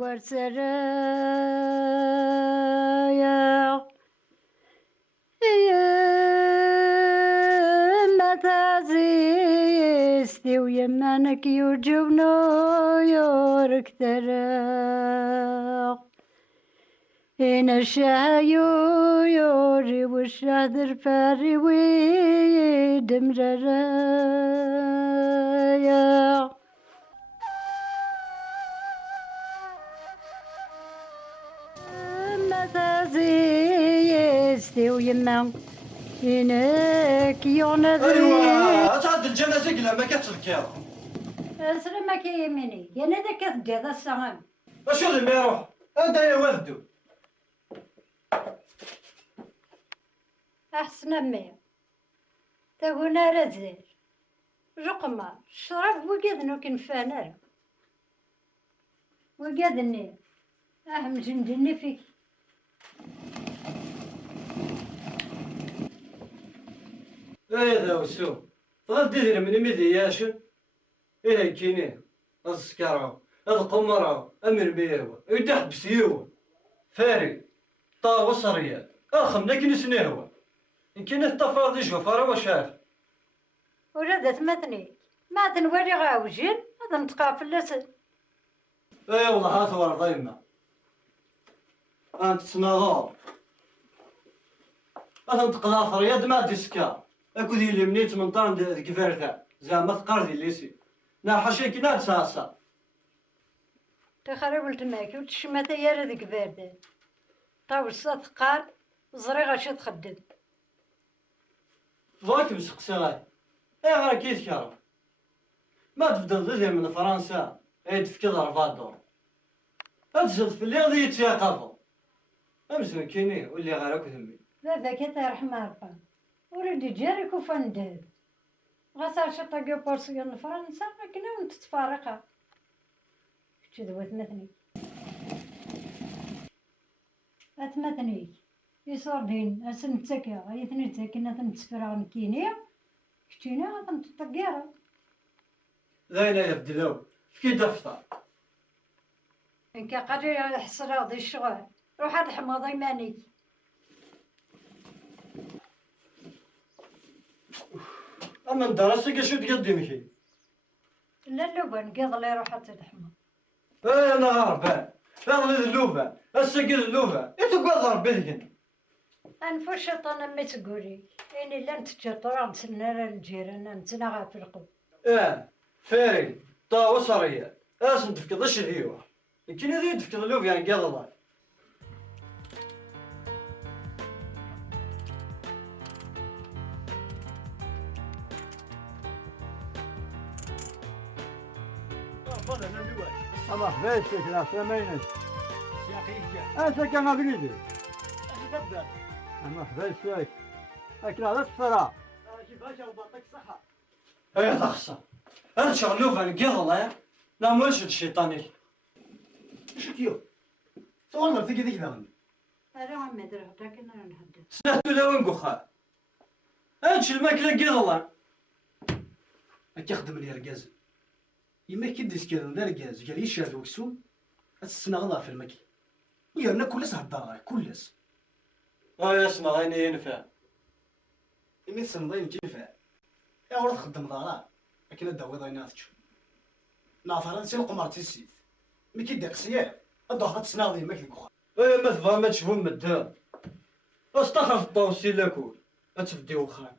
ورسرايا يا ما تعزيستي ويمانك يوجبنا يورك ترى إن الشايو يوري والشادر فاري ويدمررايا ما تزيستي ويما إنك يغنى ايوا تعد الجنازه كلا ما كتركيها سلام كيميني يا نادا كتدي هذا السهام اشو اللي ما يروح انت يا ولدو أحسن أمي تقولنا رزير رقمة شرب وقدنو كنفانا وقدني أهم جندني فيك هذا وسو غدير من ميدي ياشن إلى كينين السكارة القمرة أمير بيرو يدح بسيو فاري طاوس ريال أخم لكن سنيهو يمكن التفاضي جوفر وشاف ولادة مثني ما تنوري غاوجين هذا متقافل لسن اي والله ها ثوار ضيمة انت تناظر أثم تقلاصر يد ما ديسكا اكو ذي اللي منيت من طان كفارثة زعما ثقاردي الليسي نا حاشي كي ناد ساسا تخرب التماكي وتشمتا يا ذيك باردة طاول ثقال زريغة شي تخدم ضاك مسقسي غاي اي غير كيف كارو ما تبدا ذي من فرنسا اي تفكي ضربات دور انزل في الليل ذي تيقظوا امسن كيني واللي غير اكو ثمي بابا كتا رحمة ربا ولدي جارك وفندد غسال شطاقي بورسيون فرنسا لكن وانت تفارقها كتشي دوات مثني أتمثني يصور دين أسن تسكي يثني تسكي نثن تسفران كينيا كتشينا غادم تطقيرا ذاينا يبدلو كي دفتر إنك قادر حصرا ذي الشغل روح هاد الحماضة يماني اما ندرسك شو تقدمك لا اللوبان قاض اللي يروح حتى الحماض ايه انا غربان اغلي اللوفة السقي اللوفة يتقوى ضرب بهجن أنفو الشيطان أمي تقولي إني لن تجطر عن سنة الجيران نتنا غافلقو ايه فاري طاوة صرية اسم تفكض الشهيوة يمكن هذي تفكض اللوفة يعني قاض الله الله بيت فكرة سمينك أنت كما بريدي أنا بيت فيك لكن هذا الصراع ايه تخسر انا شغلوفة يعني قاض الله لا مرشد الشيطاني ايش كيو؟ تغلط تجي ذيك ذا أنا عم أدرى لكن أنا نهدد سنحتو لو انقخها انش الماكلة قاض الله يخدم لي رجاز يما كدس كذا ذا رجاز قال يشهد وكسوم السنة غلا في المكي ويانا كلس هالدار كلس اه يسمع غيني ينفع يمي سنضين كيفا يا ولد خدم ضارا لكن الدواء ضاي ناتش ناثر نسي القمر تيسيف مي كيدك سياف الضغط تسناضي المكي كوخا ايه ما تفهم تشوفهم مدام استخف الطوسي لكول اتفدي وخان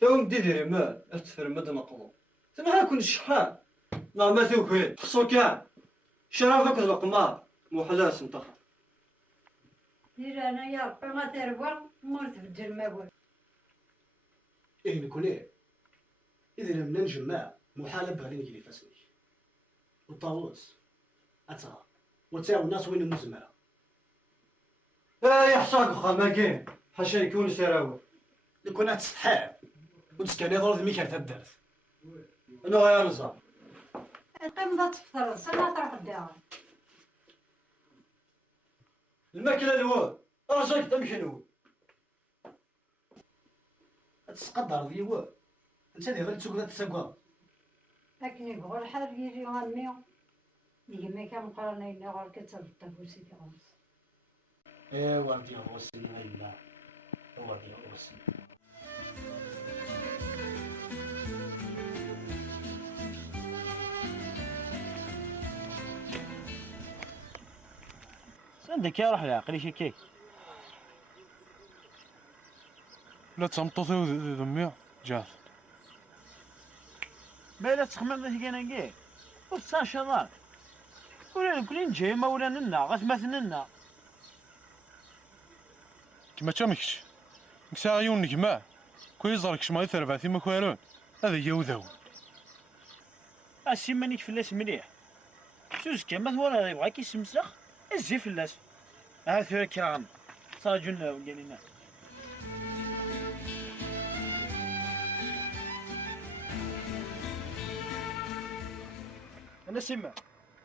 توم ديري ما اتفرمد نقضو تنها كل شحال لا ما توكل خصو كاع شرافك القمار محلاس انتخب إذا أنا يا ربي ما تربى مرت في المول إيه نقول إيه إذا لم ننجمع محالبة لنجلي فاسمك والطاووس أترى وتساوي الناس وين مزمع ايه يحصاك خا ما كاين حاشا يكون سراوي يكون تستحاب وتسكن يضرب الميكال تدرس انا غير نزار القيمة تفطر السنة تروح الدار الماكلة الواد راسك تمشي الواد تسقدر ذي انت اللي غير تسوق تسقى لكن يبغوا الحال يجي غنميو ديما كنقارنين غير كتلطف وسيدي غوص. ايوا دي غوصي لا هو دي غوصي. عندك يا روح العقل شكيك. لا تمطوطي ذمي جات. ما لا تخمم ذيك انا كاع. وصا شرار. ولا كلين جاي ما ولا ننا غتمثلنا. كما تمكش. نكسا عيون نجمع. كوي زرك شماي ثرباتي ما كوالون. هذا يوذاو. اسي مانيك فلاس مليح. سوز كما ثورا يبغاك يسمسخ. ازي فلاس. ها ثورا كرام. صاجنا وقالينا. انا سمع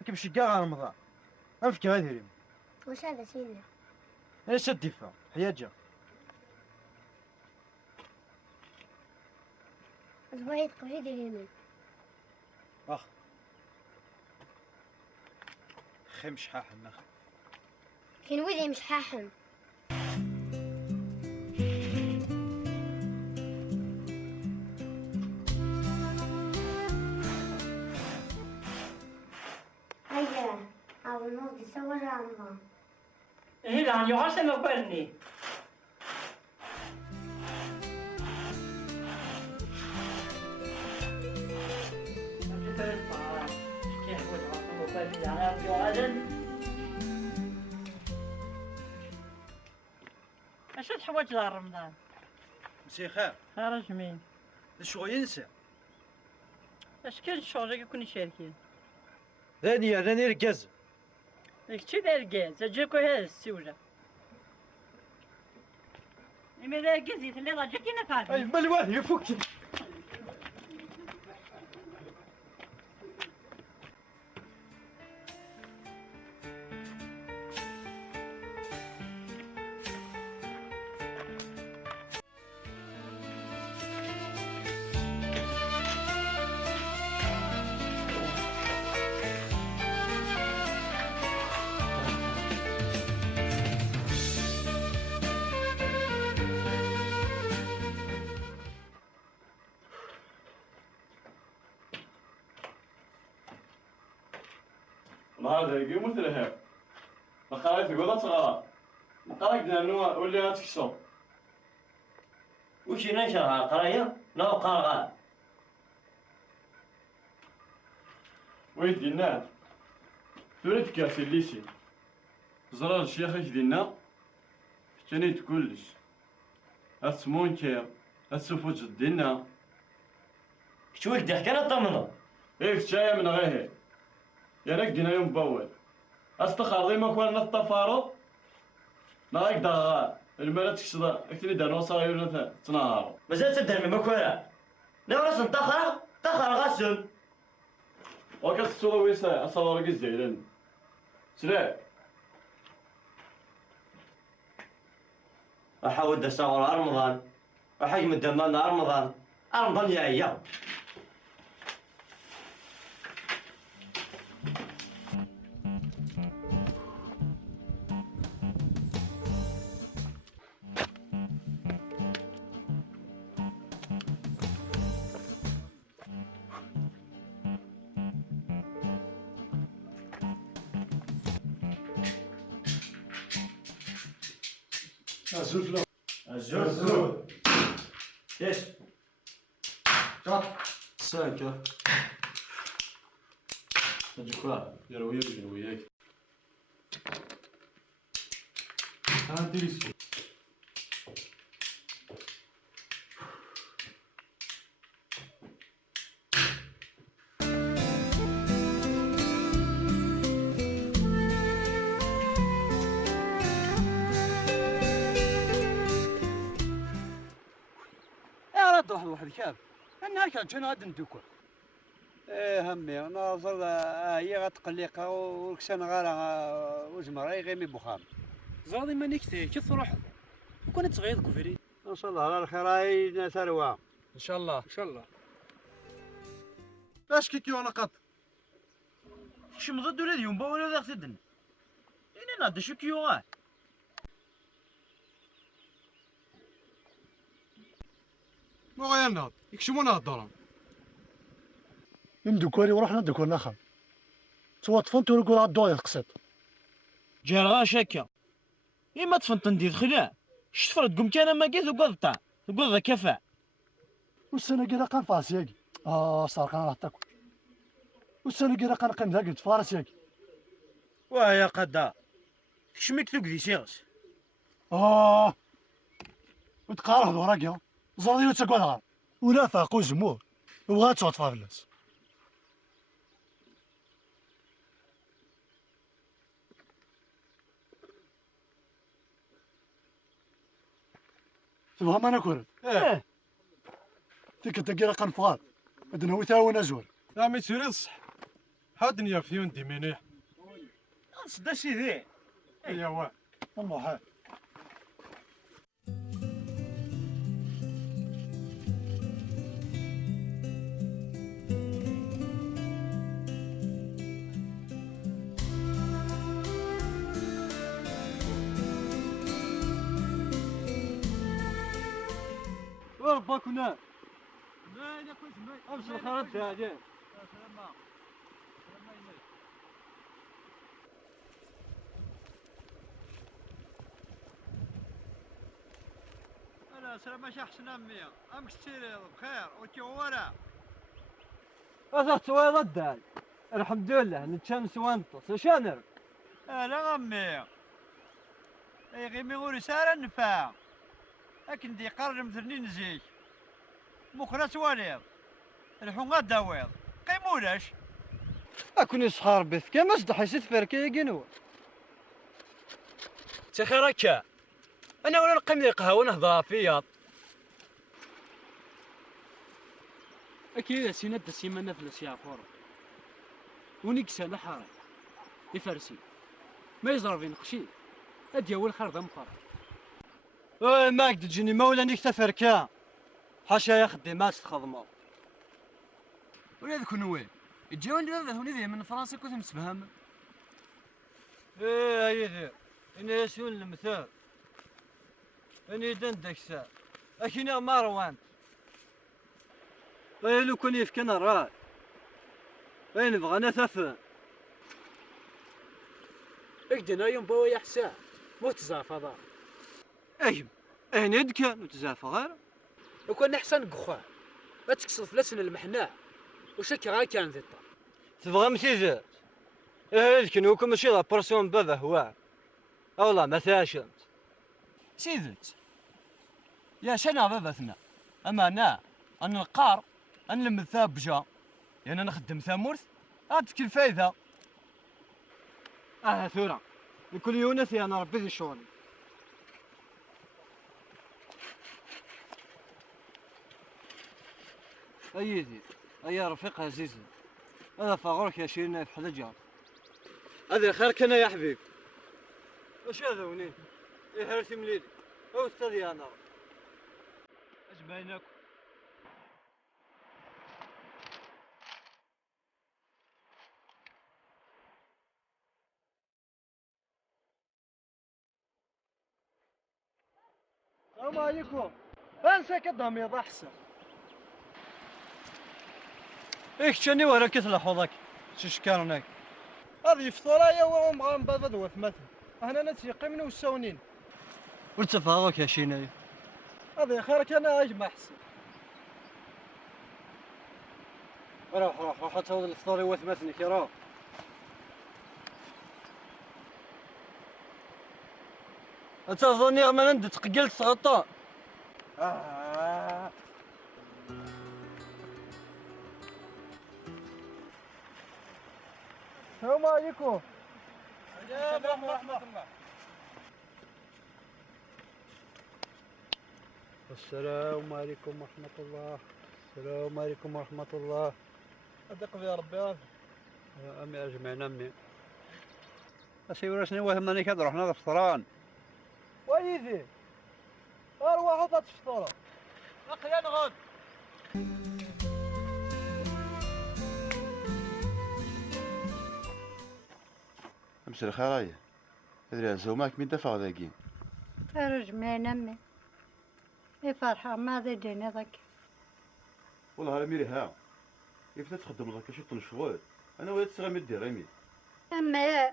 كيمشي كاع رمضان افك غادي ريم واش هذا سيدي؟ انا سد دفاع حياجه زبايد قفيد اليمين خيم شحاح النخ كاين ويلي مش حاحم. هيا او نوض يصور رمضان. هلا يو غاسا ما بالني اش تحوج دار رمضان؟ مسي خير خرج مين؟ الشغل ينسى اش كان الشغل يكون شاركين؟ راني ركاز كشي داير كاز اجاكو هذا السيوله إما لا كازيت اللي راجع كينا كارفي بل واحد يفك نهار ذاكي مثل هيك. بقى تقول صغار. بقى كنا ولا تكسو. وش نشرها قرايه؟ لا قرغان. ويد دينا. تريد كاس الليسي. زرار الشيخ دينا. كاني تقولش. اسمون كير. السفوج دينا. شو ضحك انا طمنه. ايه شاي من غير. يا لك دينا يوم باول. استخار ما كوالنا الطفارو. لا يقدر المرات كشدا اكتني دانو صار يونا تنهارو. مازال تدرمي مكوره. لا غاسن طخر غاسن. وكاس الصورة ويسا أصور قزيلن. سلاح. احاول اصور رمضان. وحجم الدمان رمضان. رمضان يا ايام. الزوز ايش؟ ساكا أجيكوا يا وياك. أنا ديريسي. واحد كاب انا كان غاد ندوكو همي انا ظل هي غتقليقه وكسان غالا وزمراي غيمي بوخام زادي مانيك كتروح كون تغيظ كفري ان شاء الله على الخير هاي ثروه ان شاء الله ان شاء الله اش كيكي وانا قط شم ضد ولا يوم ولا ذا تدن إنا نادى شو كيوغان ما غيرنا يكشمونا الدرام ندوكوري ورحنا ندوكور نخل سوا طفنت ونقول عالدوار يتقصد جارغا شاكا إما تفنطن دي دخلا شتفرد قم كان ما قيث وقضتا وقضا كفا والسنة قيرا قان فاسياكي صار قان راح تاكل والسنة قيرا قان قن ذاك فارسياكي ويا قدا شميك ثوك ذي سيغس وتقارح وراكيا زردي وتسكوا الغار ولا فاقو زمور وغات صوت فابلس تفهم انا كورن تيك تقيرا قان فغار هاد نوي تاون ازور يا مي سيري الصح هاد نيافيون دي منيح صدا سيدي يا واه والله حال ربك هنا امشي الخراب تاعي انا سلام شي احسن امي امك تصير بخير وانت ورا هذا تويض الدال الحمد لله نتشمس وانطس شنو لا امي اي غيمي غوري ساره نفاع لكن دي قرر مثلني نزيك مخنا تواليض الحون داويض قيمولاش اكون صحار بث كما صدحيت فركه يقنوا تخيرك أنا ولا نقمي قهوة نهضا فياض أكيد سينا الدسيمة نفلس يا فور ونكسى لحارة يفرسي ما يزرب ينقشي أدي أول خرطة مقر ماك تجيني مولانيك تفركه حاشا يا خدمات تخدموا ولا ذكون وين الجوان هذا هوني ذي من فرنسا كنت نسفهم يدير إن يسون المثال أني دندك سا أكينا مروان لو كون يفكنا الراي نبغى نتفهم اكدنا يوم بوا يحسا مو تزافا ضار أيم ندك نتزافى غير لو كان حسن قخا ما تكسر فلسن المحناء وشكي غا كان ذي الطار تبغى مسيزات هذيك نوكم ماشي لا برسون بابا هو والله ما ثاشمت سيدت يا شنا بابتنا أما أنا القار نلم ثاب بجا يعني نخدم ثامورث عاد كل فايدة ثورة لكل يونس أنا ربي ذي الشغل أيدي أي رفيق عزيزي أنا فاغرك يا شيرين في حلجة هذا خير كنا يا حبيب وش هذا ونين هرسي مليلي أو استاذي أنا اش بينك السلام عليكم انسى كدام يا ضحسة ايك تشني ولا كثر حوضك شش كان هناك هذه فطورايا ومغام بابد وثمثل هنا نتسيقي من والسونين ورتفاغك يا شيناي هذا خيرك انا اجمع حسن روح تهود الفطوري وثمثني كي روح انت ظني ما ندت تقلت سقطا السلام عليكم السلام ورحمة الله السلام عليكم ورحمة الله السلام عليكم ورحمة الله أدق يا ربي هذا أمي أجمعين أمي أسي ورسني وهمني كذا رحنا الفطران ويدي أروح وضع تفطر أخي أنا غاد مساء الخير ايه ادري عزوماك مين دفع ذاكين رجمين أمي فرحة ما دينا ذاك والله على ميري ها كيف تخدم لك شي طن شغل انا ويا تسغى دير ريمي أما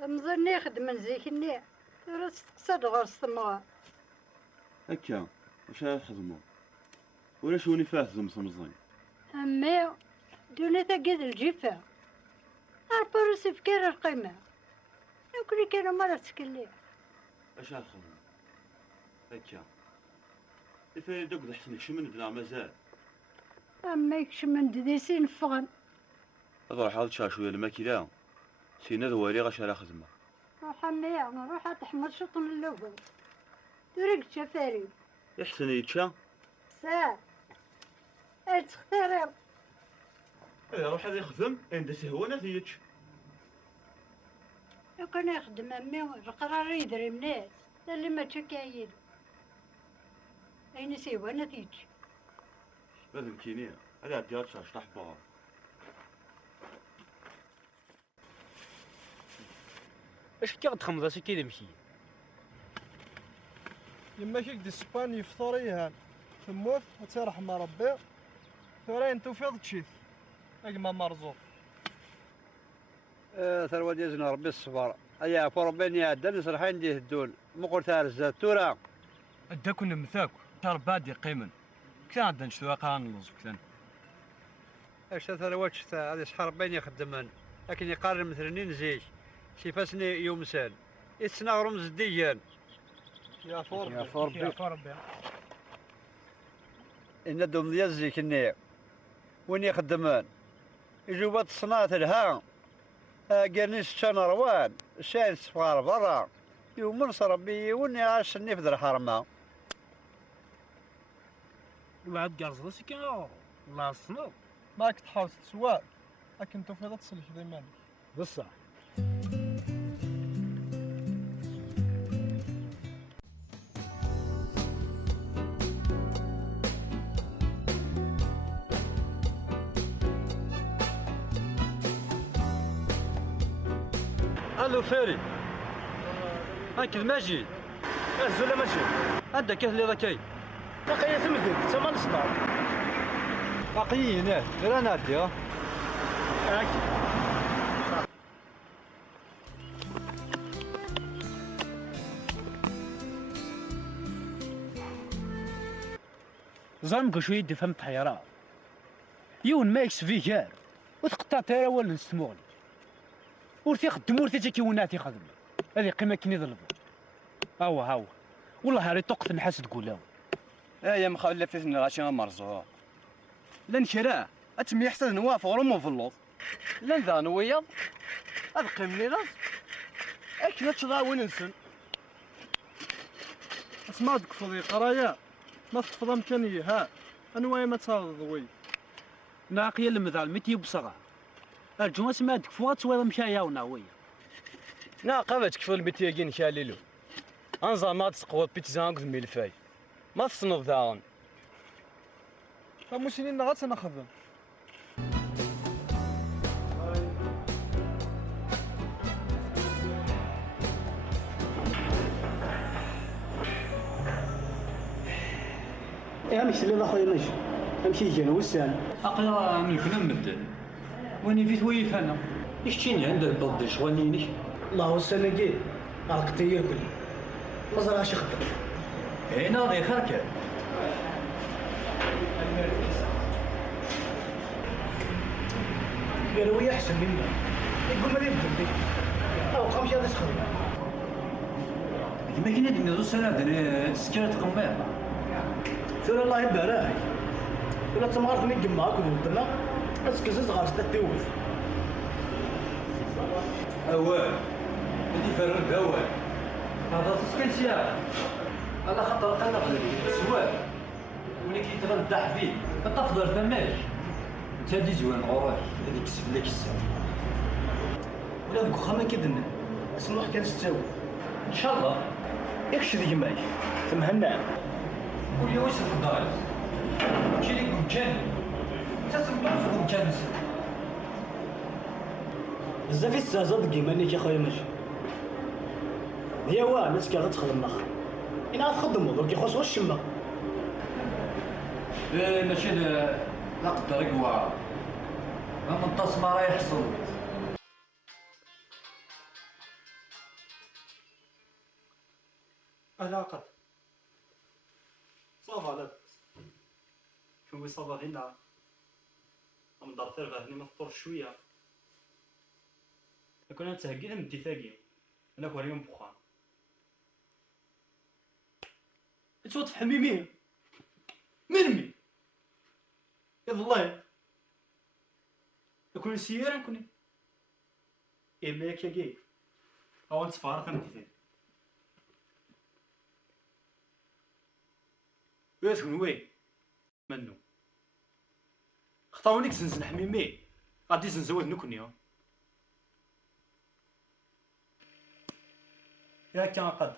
مظني خدم زيكني راس تقصد غرس النوار هكا واش تخدموا ولا شوني فاه زمزمزين أما دوني تقيد الجيفة عارفة راسي فكير القيمة يمكن كانوا مرة تسكلي اش تخدموا هكا كيف دوك ضحتني شمن بلا مازال أما يكش من ديسين فغن اروح هاد شويه الماكله سينا دواري غاش على خدمه روح أمي نروح تحمل شطن الأول درك شفاري يحسن يتشا ساعة تختار ايه روح هذا يخدم عند هو انا ثيتش لو كان يخدم أمي القرار يدري مناس اللي ما تشكايد أين سيوا أنا تيجي هذا الكينية على عديات شاش تحبها اش كي غتخمض اش كي يمشي لما كيك دي اسباني يفطريها تموت ترحم ربي ثورين توفيض تشيث اجمع مرزوق ثروة ديزنا ربي الصبر ايا فربين يا دن سرحين ديه الدول مقول ثار الزاتورة اداكم نمثاك تار بادي قيمن كان عندنا شتوا قان نلوز كان اش ثروة شتا هذه شحال ربين يخدمن لكن يقارن مثلني نزيش سيفاسني يوم سال يتسنا رمز الديان يا فربي يا فربي يا فربي إن دوم ديال كني وين يخدمان يجوبات الصناعة الها قرنيس شان روان شاين صفار برا يوم ربي وني عاش النفذ الحرمة الواحد قارص راسي كي الله الصنو ماك تحاول تسوار لكن توفيض تسلك ديما بصح الو فاري هاك الماجي زولا ماشي هذا كيف اللي ذاكاي باقي تمدد انت ما نصدر باقي هنا غير انا عندي هاك زعما شويه يدي فهمت حيرة يون ما يكس فيه كار وتقطع ترى ولا نستمغلي ورثي خدم ورثي كيوناتي خدم هذه قيمه كني ظلفو هاو والله هاري طقت نحاس تقول له يا مخلي فينا غاشي مرزوق لان شراه اتمي يحسن نواف ورمو في اللوط لان ذا نويض ابقي مني راس اكنا تغاون نسن اسمع دك فضي قرايا ما تفضى امكانيه ها انا ويا ما تصاوي ناقيه المذال متي بصغا الجمعة ما دك فوات ولا مشايا وناويه قامت كفل بتيجين شاليلو انزا ما تسقوط بيتزانك الملفاي ما تصنف ذاغن فمسنين غات انا خدم يا مش اللي اخويا ماشي امشي جا وسام اقرا من كلام مدن واني فيت ويف انا يشتيني عند الضد شغليني الله والسنة كي عرقتي ياكل ما زرعش يخدم هنا غير خركه قالوا ويا احسن منا يقول ما يخدم بك او قام هذا سخر ما كاين عندنا ذو سنه دري سكرت قنبال سير الله يبارك ولا تمغرت نقم معاك ودنا اسكز صغار ستة توف اوال اللي فرن باوال هذا تسكن سياق على خاطر قلق السواد ولي كيتغدح فيه تفضل فماش انت دي زوين غراش هذيك كسب لك الساعه ولا ذوك خاما كيدنا اسمح كان ستاوي ان شاء الله يكش ذيك ماي تمهنا قول لي واش الدار كي لي كان تسمع في كان بزاف يستهزأ دقي ماني يا خويا ماشي هي واه الناس كي غتخدم الاخر الا غتخدم دوك يخص واش الشمه. ماشي لا قدر يقوى ما منتص ما راه يحصل. علاقة صافا لاباس كون صافا هنا من دار ثالثة هنا ما فطرش شوية كنا نتهكي ندي ثاقي انا كون اليوم بخار انتو تفهمي مين مين يا الله يكون سيارة نكون إما ياك ياكي أو نتفارق ندي وين وين منو خطاونيك زنزن حميمي غادي زنزواد نكوني يا كان قد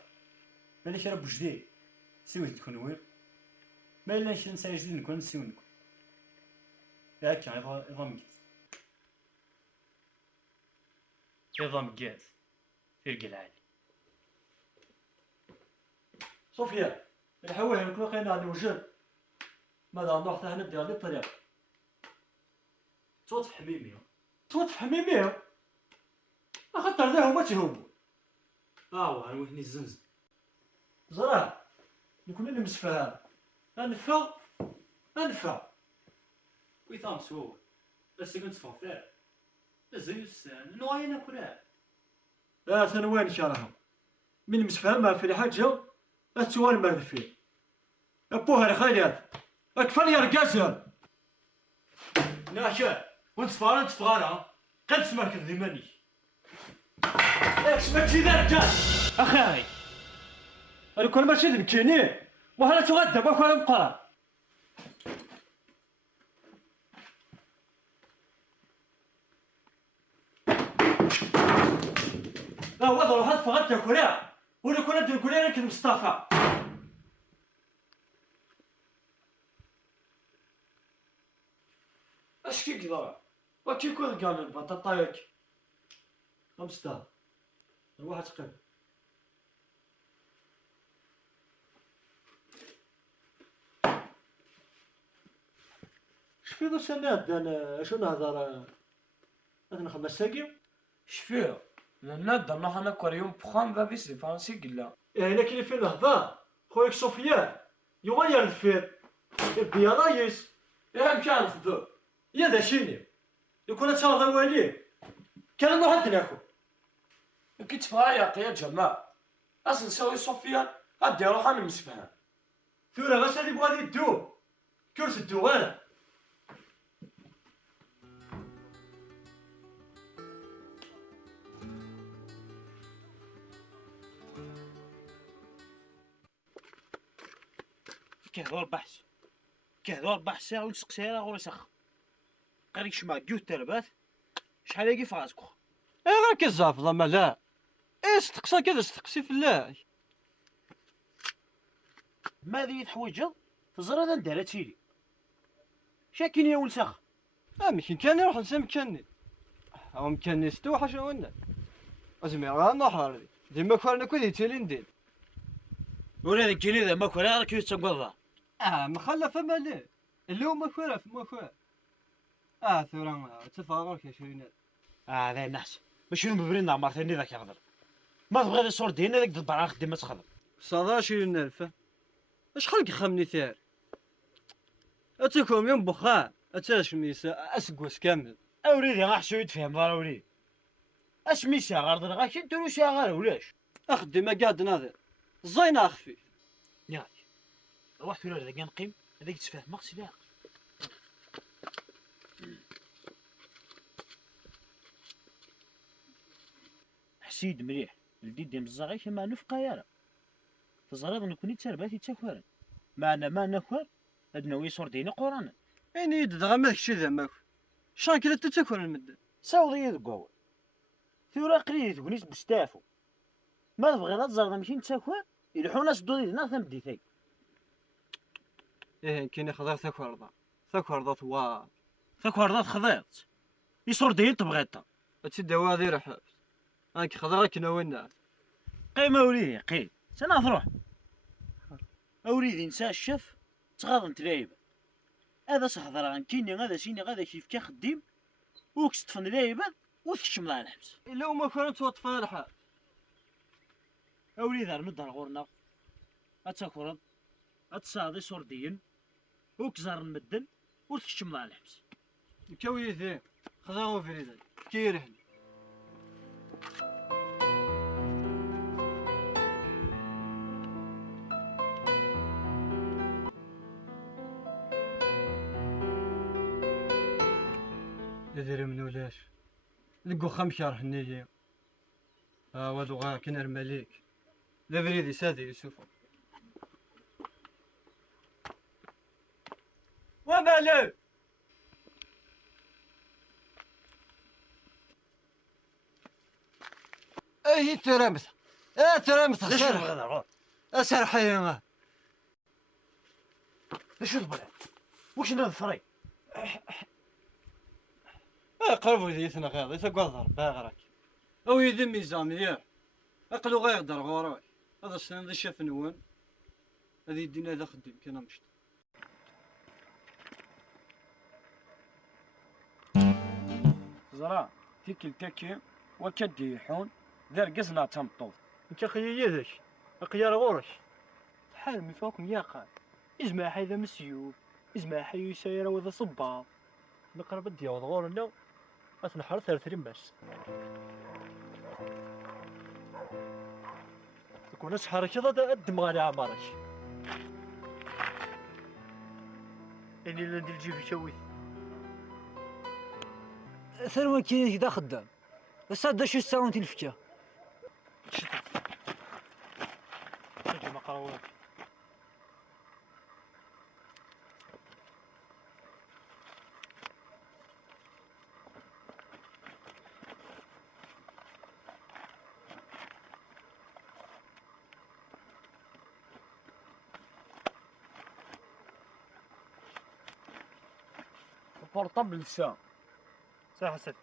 ماليش راه بوجديد سويت تكون وين مالناش نسى جديد نكون نسيو نكون يا كان يضم يضم جاز يرقى العالي صوفيا الحوايج نكون قينا على الوجه ماذا نروح هنا ندير لي الطريق توت حميمي توت حميمي اخطر له ما تهوب انا وثني الزنزن زرا نكون انا مسفها انفع ويثام سوو بس كنت فوق زي السان نوعينا كلها لا تنوين شرهم من مسفها في الحاجه لا تسوال ما فيه ابوها الخيال اكفل يا رقاسه ناشا وانت فارا قد سمعك ذماني ايش ما تشي ذا اخي انا كل ماشي ذبكيني وهلا تغدى باك ولا مقرا لا وضعوا هاد فغدى كوريا ولا كنا كوريا لكن مصطفى اش كي كذا وكي كون قال البطاطا ياك خمسة الواحد قد شفي ذو سناد انا شو نهضر انا نخدم الساقي شفيه لان درنا حنا كل يوم بخام بابي سي فرنسي قلا انا كاين في الهضا خويا سفيان يوم يرفد يا رايس يا كان نخدم يا ذا شيني يكون تشاهد والي كان نروح ناكل كي تفايق يا جماعه اصلا نساوي سفيان غادي نروح انا مسفها ثورة غاس هادي بغادي يدو كرت الدو انا كهذا البحث كهذا البحث ساعة ونسقسيها غوري سخ قالك شما كيو تربات شحال هاكي فراسكو غير كزافضة مالا استقصى كذا استقسي في الله ماذا يتحوج تزرى ذا ندير تيلي شاكين يا ولسخ يمكن كان يروح نسى مكاني او مكاني ستوحش ونا ازمي راه نهار ديما كنا كل تيلي ندير ولا ذاك ذا ما كورا راك يتقضى مخلفه مالي اللي هو ما كورا في ما كورا ثورة تفاغر كشرينات ذا نحس باش نبرين عمر ثاني ذاك يهضر ما تبغي ذا صور دينا ذاك الدبار خدم ما تخدم صادا 20,000 اش خلق خمني ثار اتيكم يوم بخان اتاش ميسا اسقوس كامل اوريدي غاحسو يتفهم ضرا وليد اش ميسا غير غاكي نديرو شي غير ولاش اخدي ما قاعد ناظر زين اخفي ياك روح في هذاك نقيم هذاك تفهم مقصد ياك حسيد مليح الديد ديال الزغي كما نفقا يارا فزريض نكوني ترباتي تاكوارن معنا ما ناكوار هادنا ويصور دينا قرانا يعني يدغى ماك شي ذماك شان كلا تتاكل المدة ساوضي يدقوا ثورا قريت بنيت بستافو ما تبغي تزرد ماشي نتاكوار يلحونا سدو دينا ثم ثاي كاين خضر ثاكوارضا ثاكوارضا ثوار ثاكوارضا خضيت يصور دين تبغيتا هادشي دواء ذي رحاب هاك خضر كنا وين قيم وليدي قيم سنة تروح أوليدي نسى الشف تغاض نتلايب هذا صحضران كيني هذا سيني هذا كيف كخديم وكستفن لايبة وتكشم مع الحبس إلا وما كانت توطفى الحال أوليدي راه ندهر غورنا أتاكورد أتصادي صورديين وكزار المدن وتكشم مع الحبس كويثي خذاهم في ريدان كيرهني يدير من ولاش لقو خمشة رحني وادو غا كنا الملك لا بريدي سادي يوسف ومالك اي ترمت ترمت اسر حيما شو تبغي واش نظفري قربوا يديتنا غير يتقدر باغرك او يدي ميزان ياه اقلو غير يقدر غوراي هذا السنة ذا شاف نوان هذه يدينا ذا خدم كنا مشت زرا في كلتاكي وكدي حون دار قزنا تمطوط انت خيي يدك اقيار غورش حال من فوق ياقال ازمع حيدا مسيوب ازمع حي سايره وذا صبا نقرب ديال غورنا أتنحر ثلاثين بس تكون أسحر كذا دا أدم غالي عمارش إني اللي ندير جيبي شوي ثروة كي دا خدام بس هذا شو الساعة وانت الفكة تجي مقراوات بورطابل ساعة ساعة ست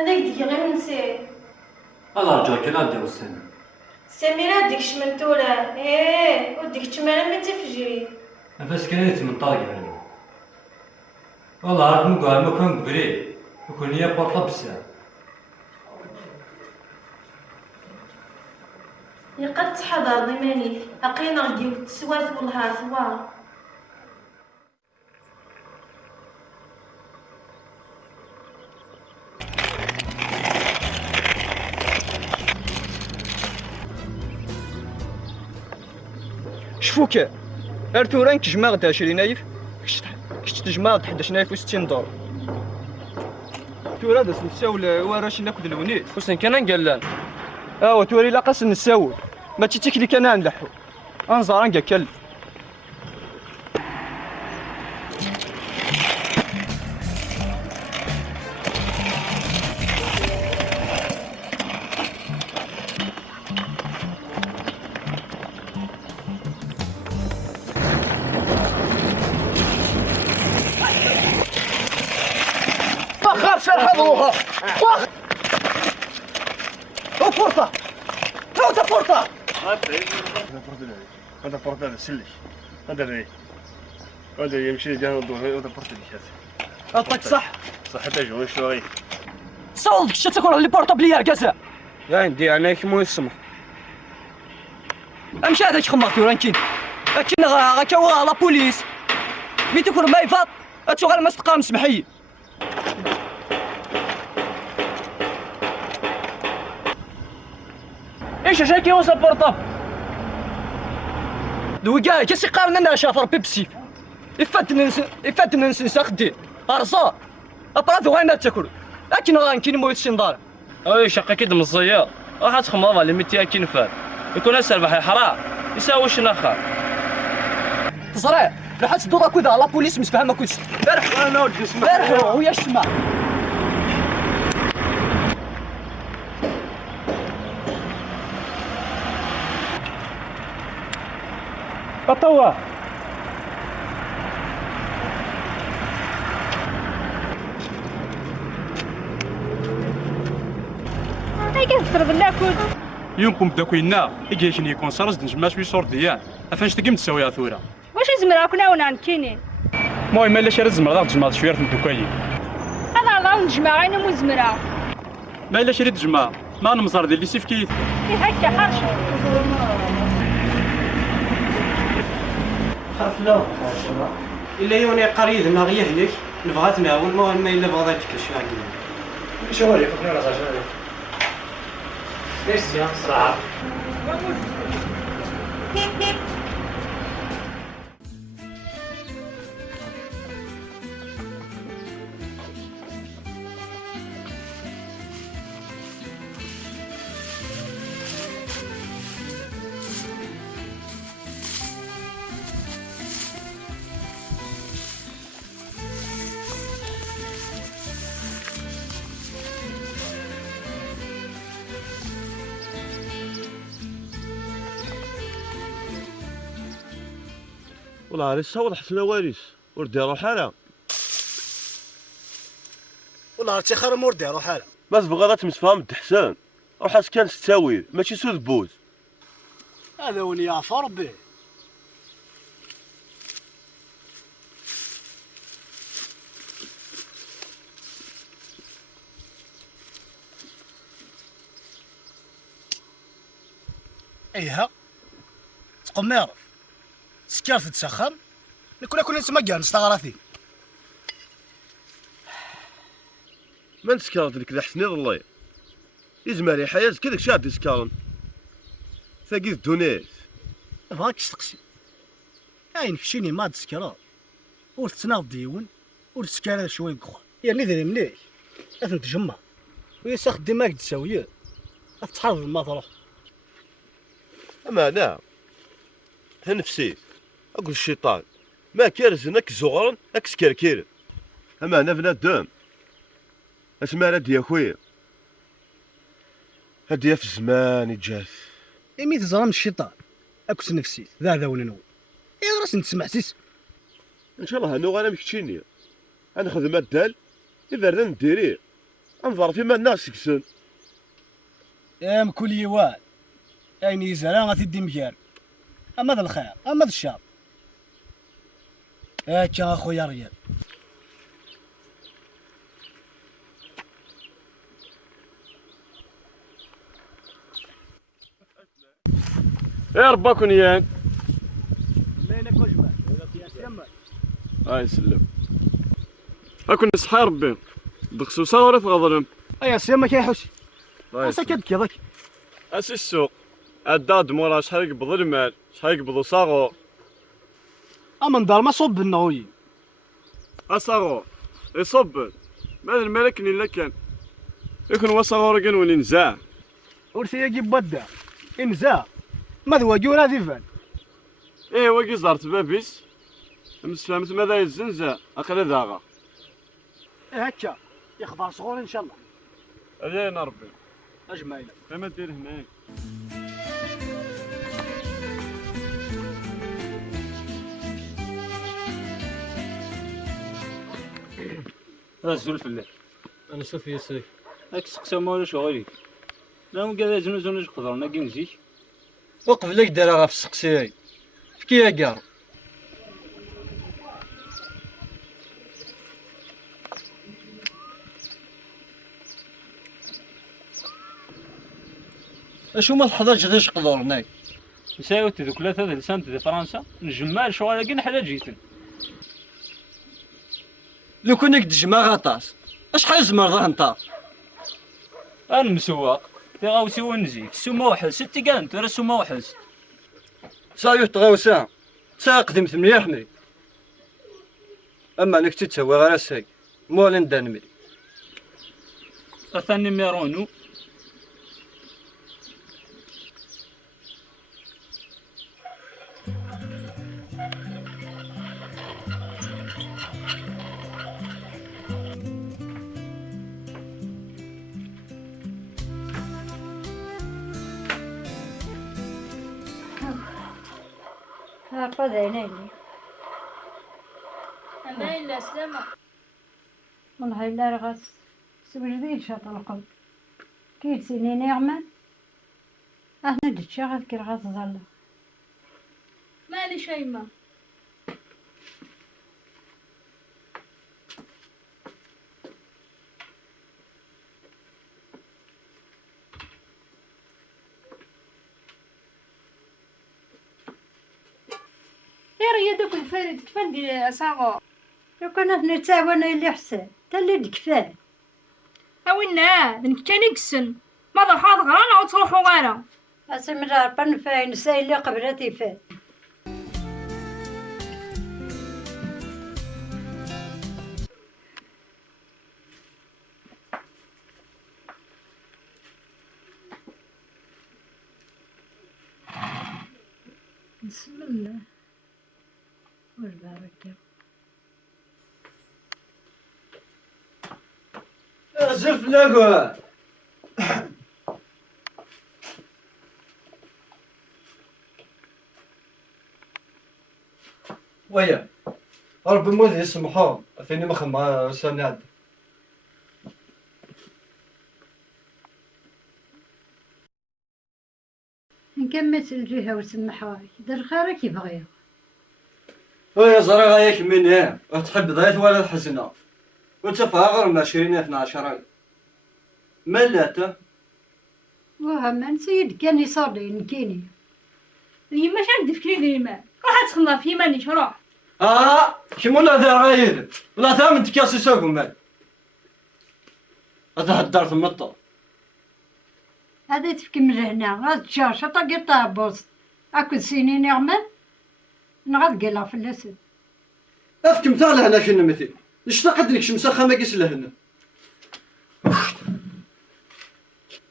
هذا يديك غير نسي هذا رجع كي غادي السنة سميرة ديك شمنتولا وديك تمارا ما تفجري نفس كانت من طاقة يعني والله عرض مقال ما كان قبري وكون هي بورطة بساعة يقد تحضر ضماني أقينا غديو تسوات والنهار ثوار شفوك ارتوران كجماغ دا 20 نايف كشت تجماغ 11 نايف و60 دولار تورا داس نساول واراش ناكل الونيس وسن كان قالان توري لاقاس نساول ما تيتيكلي كان ندحو انزار كا كل حضروها وفرطة هذا فرطة هذا فرطة سلش هذا ري هذا يمشي جاه الضوء هذا فرطة ديك أعطاك صح صحتك جون شوي صوتك شتا تكون اللي بورطابليا كذا يا عندي انا كيمو يسمح امشي هذاك خمرتي رانكين لكن غاكاو لا بوليس مي تكون ما يفاض اتشغل ما تقام سمحي ايش شاكي وصل بورطاب دوكا كاسي قارن انا شافر بيبسي يفاتنا نسنسا خدي ارصا ابراد غانا تاكل لكن غانكين مويت سندار اي شقا كيد مزيا واحد خمض على ميتي كي نفال يكون اسربح يحرا يساوي شناخا تصري راح تدو راكو ذا لا بوليس مسفهمه كلشي فرح انا ودي نسمع فرح ويا السما تطوع هاي كتضرب ناكل يومكم بداكوينا يجي شنو يكون صارز نجمع شويه صور ديال افاش تقيم تساويها ثوره واش زمرا كنا ونعن كيني المهم الا شي زمر راه تجمع شويه في الدكاين انا راه نجمع انا مو زمرا ما الا شريت تجمع ما نمزر ديال اللي سيف كيف كيف هكا حرش خاف لا الا يوني قريد ما غيهيك نبغى تناول ما الا بغا تكش عندي شوالي فكنا راه شوالي ليش يا صراحه والله عريس صوت حسنا واريس وردي حالة والله عرفتي خير مور ديرو حاله ما تبغى غير تمتفاهم بحسان روح اسكان ستاويل ماشي سود بوز هذا وني يعفى ربي ايها تقوم يعرف سكرت تسخم كنا نسمى كاع نستغرثي ما نسكرت لك ذا حسني الله يزمالي حياة كذا شاد يسكرن ثاقي الدونيس بغاك تسقسي عين كشيني ما تسكرا وتتناض ديون وتسكر شوي بخوا يعني ذي مليح اثن تجمع ويساخ دماغك تساويه تحرض المطرح اما انا نفسي اقول الشيطان ما كارزنك زغرن اك سكركير اما انا بنادم اسمع ردي يا خويا هدي في الزمان يجاث امي تزرم الشيطان اكس نفسي ذا وننو يا راس نسمع سيس ان شاء الله انو انا مكتشيني انا خدمة الدال يبردن نديريه انظر فيما الناس يكسن يا مكل يوال عيني زرا غتدي مجار اما ذا الخير اما ذا الشر هاكا اخويا ريال يا رباكم يان يسلم هاكن نصحى ربي دقسو صاورة غضرم ايا سيما كيحوش اسا كدك ذاك اسي السوق الداد مورا شحال يقبض المال شحال يقبضو صاغو اما ندار ما صب النوي اصاغو يصب ما الملك الا كان يكون وصاغو رقن وني نزاع ورثي يجيب بدا انزا ما ذو وجونا ذيفان ايه وكي زرت بابيس مسفهمت ماذا يزنزا اقل ذاغا هكا يخبر صغور ان شاء الله اجينا ربي اجمعين كما دير هناك الزول فلاح انا شوف يا سيدي هاك سقسا ما ولا شغالي لا مو قال زنوز قدرنا كي نزيك وقبلك دارها في السقسياي فكي يا كار اشو ما تحضرش غير قدورناي نساوي ذوك ثلاثة لسان في فرنسا نجمع شغال كي حدا جيتن لو كنك تجمع غطاس اش حيزمر ظهر انت انا مسواق تغاوسي ونزيك سوما وحل ستي كانت راه سوما وحل سايو تغاوسا قدمت مليح مي اما انك تتسوى غير الساي مولين دانمي أثاني ميرونو خذ عيني أما إلا سلامة والله إلا رغس سوجدين شاط القلب كي سنين يعمل أنا دتشغل كي رغس ظل مالي شيمة يا ريادك الفارد كفان دي صاغو لو كانت نتساوى اللي حسن تا اللي دكفال أوينا ذنك كان يكسن ماذا حاضر أنا وتروحوا غيره أسم رابن فاين ساي اللي قبلتي فات بسم الله والبركة زلف لاقوا ويا ربي مودي يسمحهم فيني مخم سناد نكمل الجهة وسمحوها دار خيرك يبغيها ويا زرع غايك من هنا وتحب ضيف ولا الحزنة وتفاغر من 2012 ملاته وهم سيد كان يصلي نكيني اليما شاك دفكري ديما راح تخلى في مانيش روح كيما لا ذا غاير ولا ثامن تكاسي ساقم مال هذا الدار في المطر هذا تفكي من هنا غاد تشاش طاقي طابوس اكل سنين يعمل نغاد قيلا في اللسد افكم تاع هنا شنو مثل اشتقد لك شمسخه ما قيس لهنا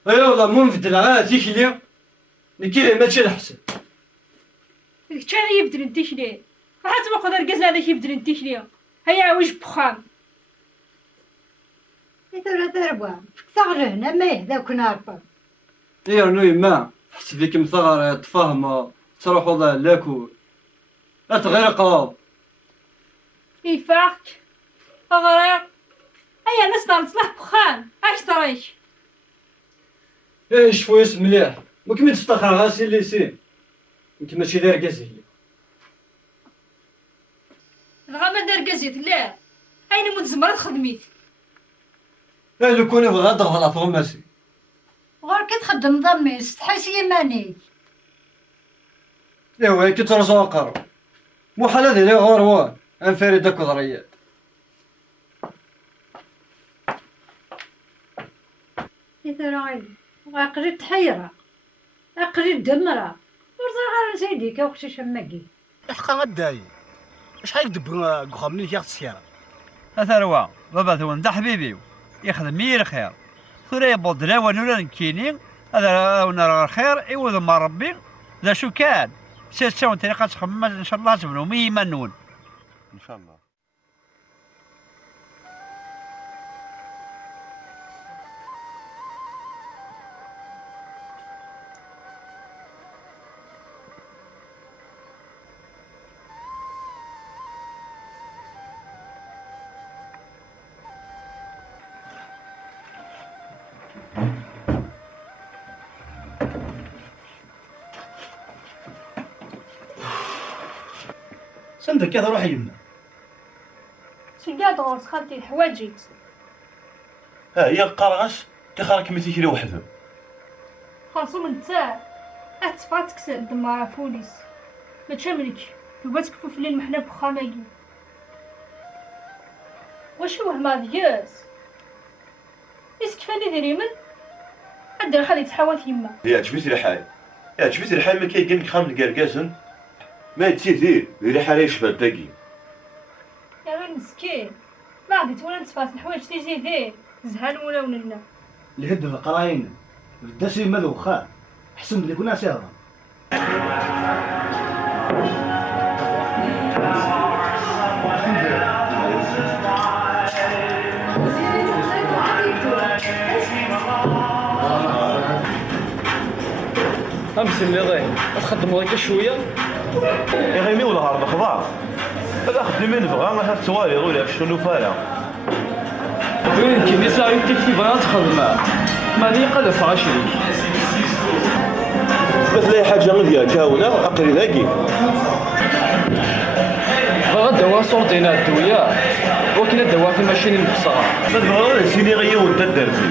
ايوا والله مو نفدل عاتيك اليوم نكي ماشي الحسن كان يبدل انتشلي راح تبقى قدر قزنا هذاك يبدل انتشلي هيا وجه بخام يدور تربوا ثغر هنا ما يهداك نعرفه يا نوي ما حسب فيك مثغر تفاهم تروح وضع لاكو لا تغير قراب يفاق أغرق هيا نصدر نصلح بخام اش طريش ايش فويس مليح ممكن تستخر غاسي اللي سين انت ماشي داير قزي الغا دار قزيت لا اين متزمرت خدميت لو كون بغا ضغط على ماشي غير كي تخدم ضميس تحس يمانيك ايوا كي ترجع قرب مو حال هذه لا غروان انفرد داك ضريات إذا راعي عقلي تحيرة عقلي دمرة ورزا غير سيدي كي وقتي شماكي الحقا غداي شحال دب قخامني كياخد السيارة هذا هو بابا ثوان دا حبيبي يخدم مير خير ثورا يبود لا ولا نكيني هذا ونرى الخير ايوا ما ربي لا شو كان سيتساوي طريقة تخمم ان شاء الله تبنوا ميما نون ان شاء الله سندك كذا روح يما شقاد غرس خالتي الحواجي هي القرغس تخرك متي كيلو وحده خلصوا من تاع اتفا تكسر دمار فوليس ما تشملك تبغى تكفو في الليل محنا بخاماكي واش هو ما دياس كيفاني ديري من عندنا خالي تحاول يما هي عجبتي الحال ما كاين كاين خام الكركازن ما تسيتي ريحة ريش فداكي. يا غير مسكين ما عديت ولا نتفاس الحوايج تيجي دير زهان ولا وننا. الهد القراين الدسي مذوخا حسن اللي كنا سيرا. امس النظام تخدموا هكا شويه يا غيني ولا هرب خضار. هذا خدمين بغا ما تصوالي ولا شنو فايا. وين كاين نساء يمكن بغا تخدم ماني قادر فراشي. مثل حاجه غير كاونا اقري ذاكي. بغا دواء صورتينا الدويه ولكن الدواء في الماشين الصغار. بغا سيني غيا ونتا درسي.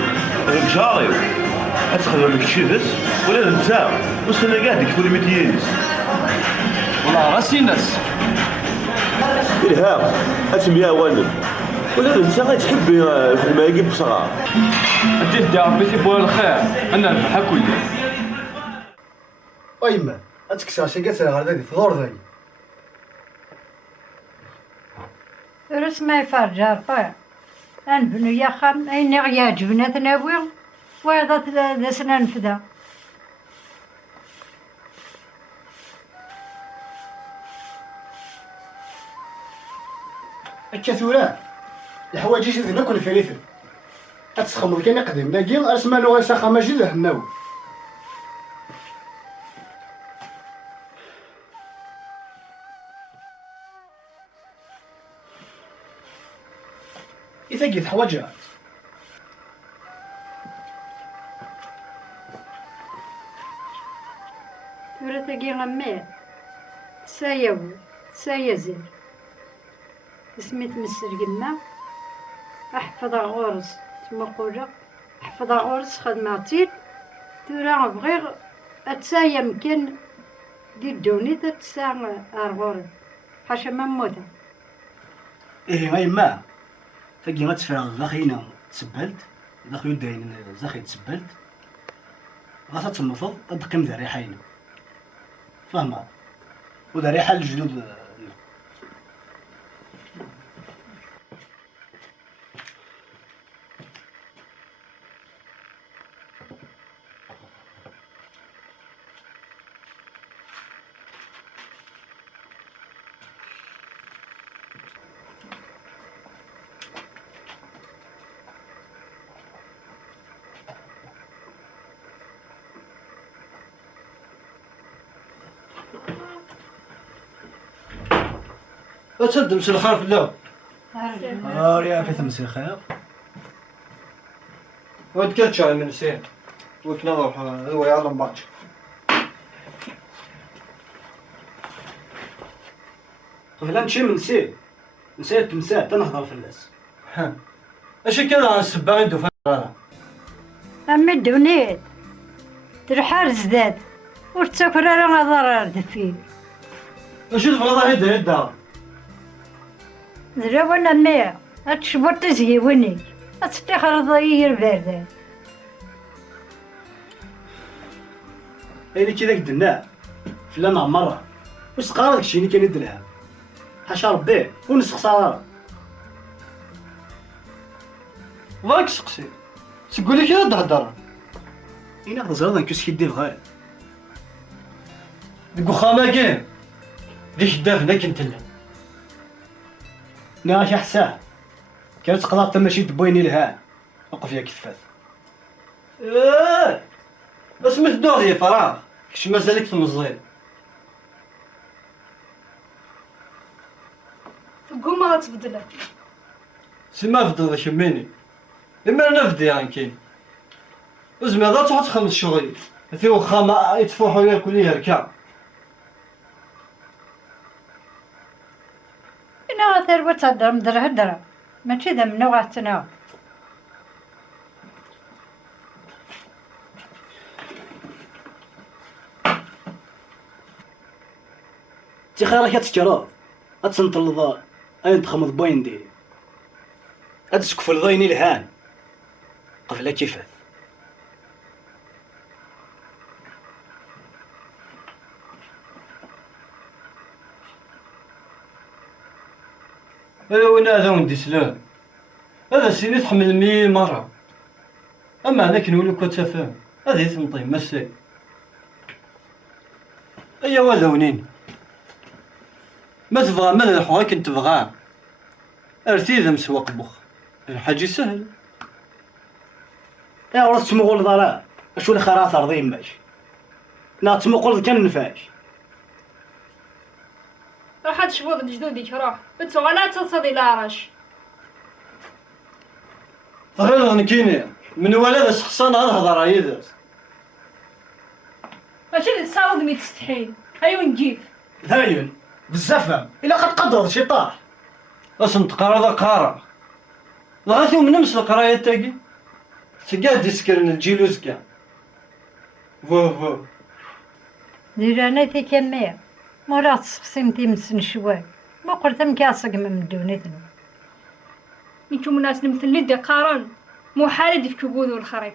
جاري أتخدم لك شي دس ولا نتا وسنا كاع ديك فولي ميتيز. والله غاسي ناس. الهام أتميا والد ولا نتا غتحبي الخدمة كي بصغار. انت دا ربي تيبغي الخير انا نربح كليا. ويما أتكسر شي قتل هذا ذي ثغور ذي. رس ما يفرجع طيب نبنو يا خام أين يعجبنا تناويل ويضا لسنا نفدا. الكثورة الحوايج يجي ذنا كل فريث أتسخمض كان يقدم داكي أسمع له غيساخا ماجي ذا هناوي. إذا جيت حواجات ورا تاقي غمات تسايو تسايزر سميت مسر قلنا أحفظ غورس تما قولة أحفظ غورس خدماتي تورا بغير أتسايا يمكن دي الدوني تتسا أرغور حاشا ما موتا. إيه غاي ما تاقي غتفرغ داخينا تسبلت داخل يدين داخل تسبلت غاتا تمفض أدقم ذا ريحينا فهمها وذا ريحة الجلود. تسد مش الخير في اللون. يا في تمسي خير. ود كاتشا من سين. وكنا نروح هو يعلم باج. قبل نمشي نسيت تمساه تنهضر في الناس. اش كان السبا عنده فانا. أما الدونيت ترحال زداد ورتاكل راه ضرر دفين. اش الفرضه هيدا الدار. زرا وانا مية هتشبر تزهي وني هتستخر ضيير باردة. إيه كذا قدنا فلان مرة وش قارك شيني كان يدلها حاشا ربي ونسق صار. واك سقسي تقول لي كذا تهضر. إنا غدا زرا كيس كيدي بغير. ديك وخاما كاين ديك الدافنة كنت لها. ناش حساه كانت تقدر تمشي تبويني لها وقف يا كفاف. بس متدور يا فراغ كش مازالك تمزيل. تقوم ما تبدلها. سما فضل شميني إما أنا فدي يعني كاين. وزما ذا تروح تخلص شغلي. في وخاما يتفوحوا ياكل يركع. أنا غتربى تهدر مدر هدرة ماشي ذا من نوع تناو. تي خيرك هتشكرا هتسنطل أين تخمض بوين ديري هتسكفل ضيني الهان قبل كيفاث. ايوا وين هذا ولدي سلام، هذا سيني تحمل 100 مرة، اما انا كنولي كتفاهم هذه تنطي مساي. ايوا هذا ونين ما تبغى ما الحوا كنت تبغاه ارتيد مسواق بوخ الحاجة سهل. يا ورا تسمقول ضرا شو اللي خرات ارضي ماش لا تسمقول كان نفاش راح تشوف جدودك روح بتسوى لا تصدي لا راش غير نكيني من ولد شخصان هضر عيدات ماشي اللي تصاوض مي تستحيل ايوا نجيب هاين بزاف الا قد قدر شي طاح اصلا تقرا ذا قارا لغاتي من نمس القرايه تاعي تقعد يسكرن الجيلوز كاع فو ديراناتي كمية مرات سبسنتي مسن شوال ما قلت مكاسق من دونتنا نيكم ناس نمثل دي قارن مو حالة دي في كبوذ والخريف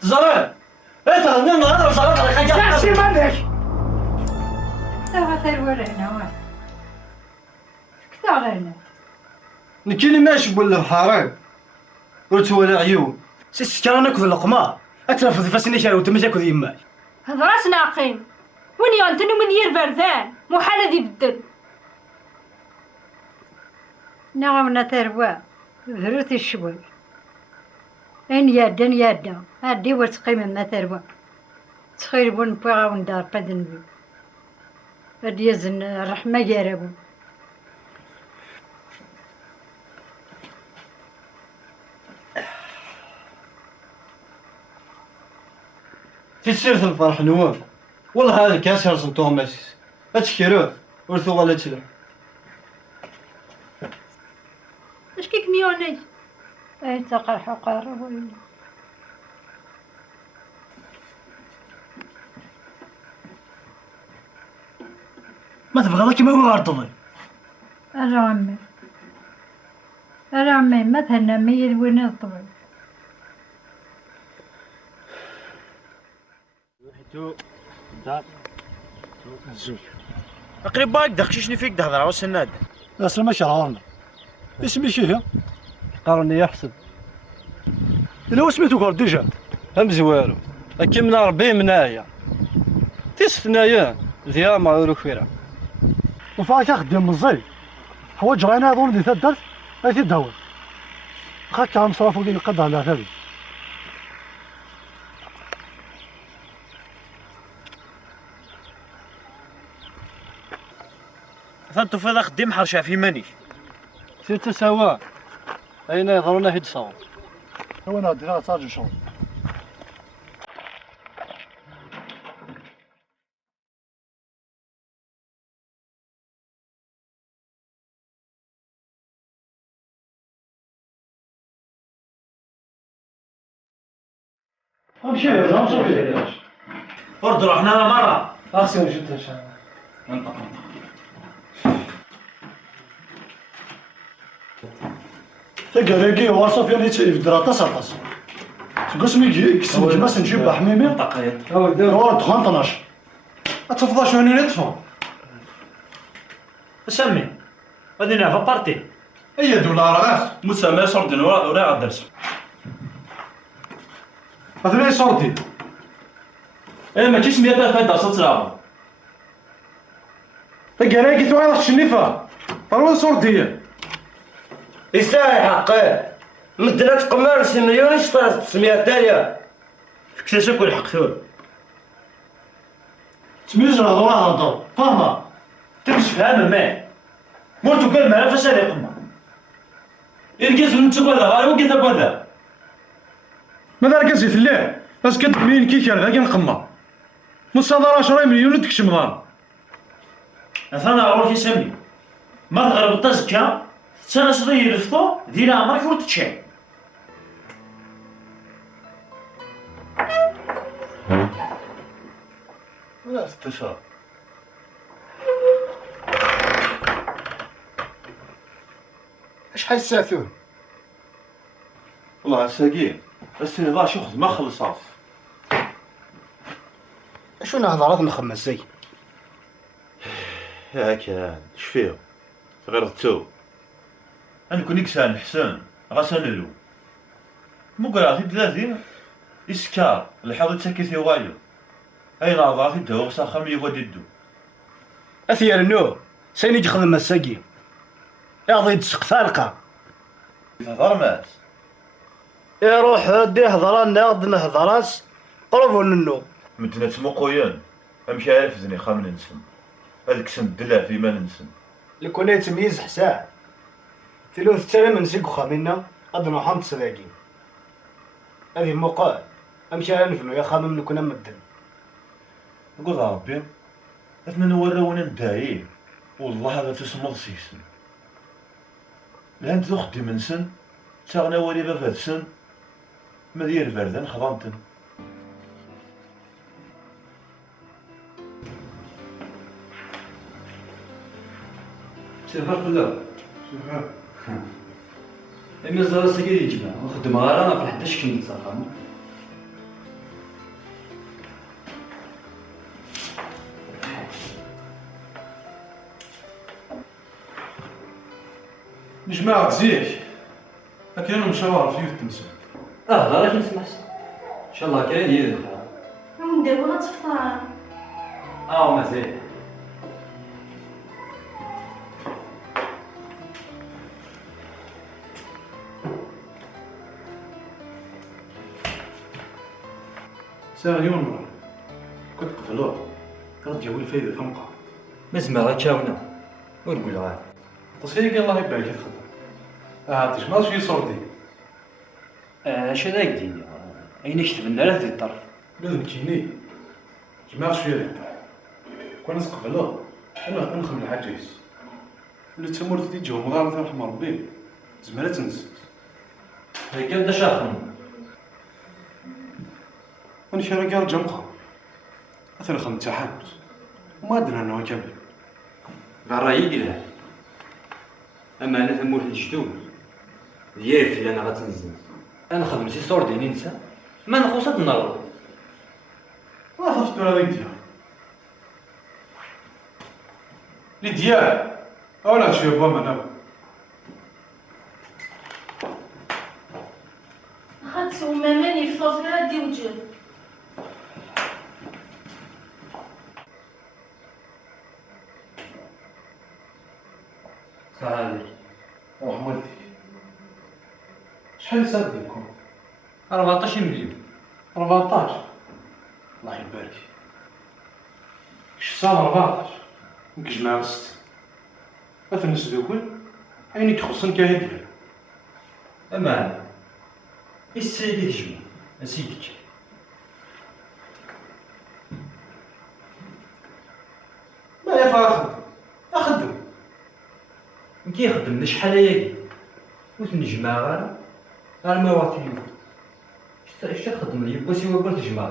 زمان انت هنن هذا صلاه الحاجه شاسي منك سوا ثرونا واه كثر غيرنا نكيني ماشي ولا حرام وتولى عيون سكرانك في القمار اتنفذ فاسني شارو تمسك ذي يماك هذا راس ناقين وين ينتنو من ير بردان مو حالة دي بدل نعم نتروا ذرت الشوال إن يادا هادي وتقيم ما تروا تخير بون بوغا وندار قدن بي هادي يزن الرحمة جاربو في سيرة الفرح نواف والله هذا كاس رسمتوه ماسيس اتشكروه ورثو ولا تشلح اش كيك ميوني اي تقرح قارب ولا ما تبغى كيما هو غارطوي أرامي مثلا ميل وين الطبيب زوج اقرب باك دخشيشني فيك تهضر على السناد لا سلامة شرارنا اسمي شيه قارني يحسب الا هو سميتو قال ديجا هم زوار اكي من ربي منايا تيستنايا زيا ما يورو خيرا وفاك خدام مزي حوايج غاينا اظن دي تدرت اي تدور خاك عم صرافو ديال القضاء على ثابت ثانتو فهذا خدام حرشا في ماني سيتا سوا اين يظهرون هيد صوت هو انا دينا تاج شغل امشي يا برضو رحنا له مرة اغسل وجدت ان شاء الله منطق تلقى واصف اللي تيبدر طاس تقسمي كسم كيما نجيب حميمي منطقيت هو دخان 12 اتفضل شو هنا ندفع سمي غادي نلعب بارتي اي دولار غاس مسمى صردن وراء الدرس هذا لي صوتي ايه ما كيش ميتا فايدة صوت رابع تلقى انا كي توعد الشنيفه طلعوا صوتي يساعي حقه مدرات قمار شي مليون اشترت بسمية تالية اكتشف كل حق ثور تميز راه واحد هضر فاهمة تمشي فاهم ما مولتو قال ما فاش على قمة القيس من تقول هذا وقيت ابوذا ماذا راك زيت الليل بس كنت مين كي كان ذاك نقمة مصادرة 10 مليون تكشم غام انا روح يسمي ما تغرب التزكى سنة صغير الفطور دينا عمرك وتتشعب لا استشار اش حاس الساعتون والله ساقين بس ذا شخص ما خلص صاف شو نهضرات مخمسي يا كان اش فيه غير التو أنا كوني كسان حسن غاسان اللو مقراتي 30 إسكار الحاضر تسكيتي وايو هاي ناضاتي دو ساخا مي وديدو أثير النو سيني تخدم الساقي يعطي تسق ثالقة هضر ماس يروح دي هضران غد نهضراس قربوا للنو مدنا تمقويان أمشي عارف زني خامن نسم هذيك سم دلا في ما ننسم لكون يتميز حسان تلو تسالي من سيكو خامنا غد نروحو تسراقين هذه موقع أمشي على نفنو يا خامم نكون مدن قول ربي أثنى نوراونا نداعي والله هذا تسمى سيسن لأن تخدي من سن تاغنا ولي بابا سن ما دير بردان خضمتن سير لا إمي زار سكير يجمع نخدم غارة ما في حداش كي نتساقم جماعة زيك كانوا مشاور فيه التمثال لا راك نسمعش ان شاء الله كاين يدير دابا غتفطر مزيان ساعة مرة كتقفلوه كتجاوب الفايدة تنقع مزما غتشاونا ونقول غير تصفيق الله يبارك فيك تخدم تجمع شوية صوردي اش هذا يدير اين كتب لنا لا الطرف لازم كيني جمع شوية للطرف كون نسقفلوه انا غادي نخدم الحاجيس اللي تمر تدي تجاوب مغارة رحم ربي زعما لا تنسى هيك بدا شاخن أنا شي رجال جمقة مثلا خمسة تحبس وما أدري أنا كامل قال رايي قلها أما أنا ثموت الجدول ديالي اللي أنا غتنزل أنا خدمتي صور ديني نسى ما نخوص هاد النهار خفت من هذيك ديال لي ديال أولا شوية بوما ناو غتسول ماماني في الفجر دي وجه صحابي روح والدي شحال ساد لكم 14 مليون 14 الله يبارك صار 14 نكجمع وسط مثلا نسدوكل عيني تخصن كهدي أما السيدي تجمع نسيتك ما يفا أخدم كي يخدم شحال هي وتنجمع غير ما وقت يوم اش تخدم لي بوسي وبر تجمع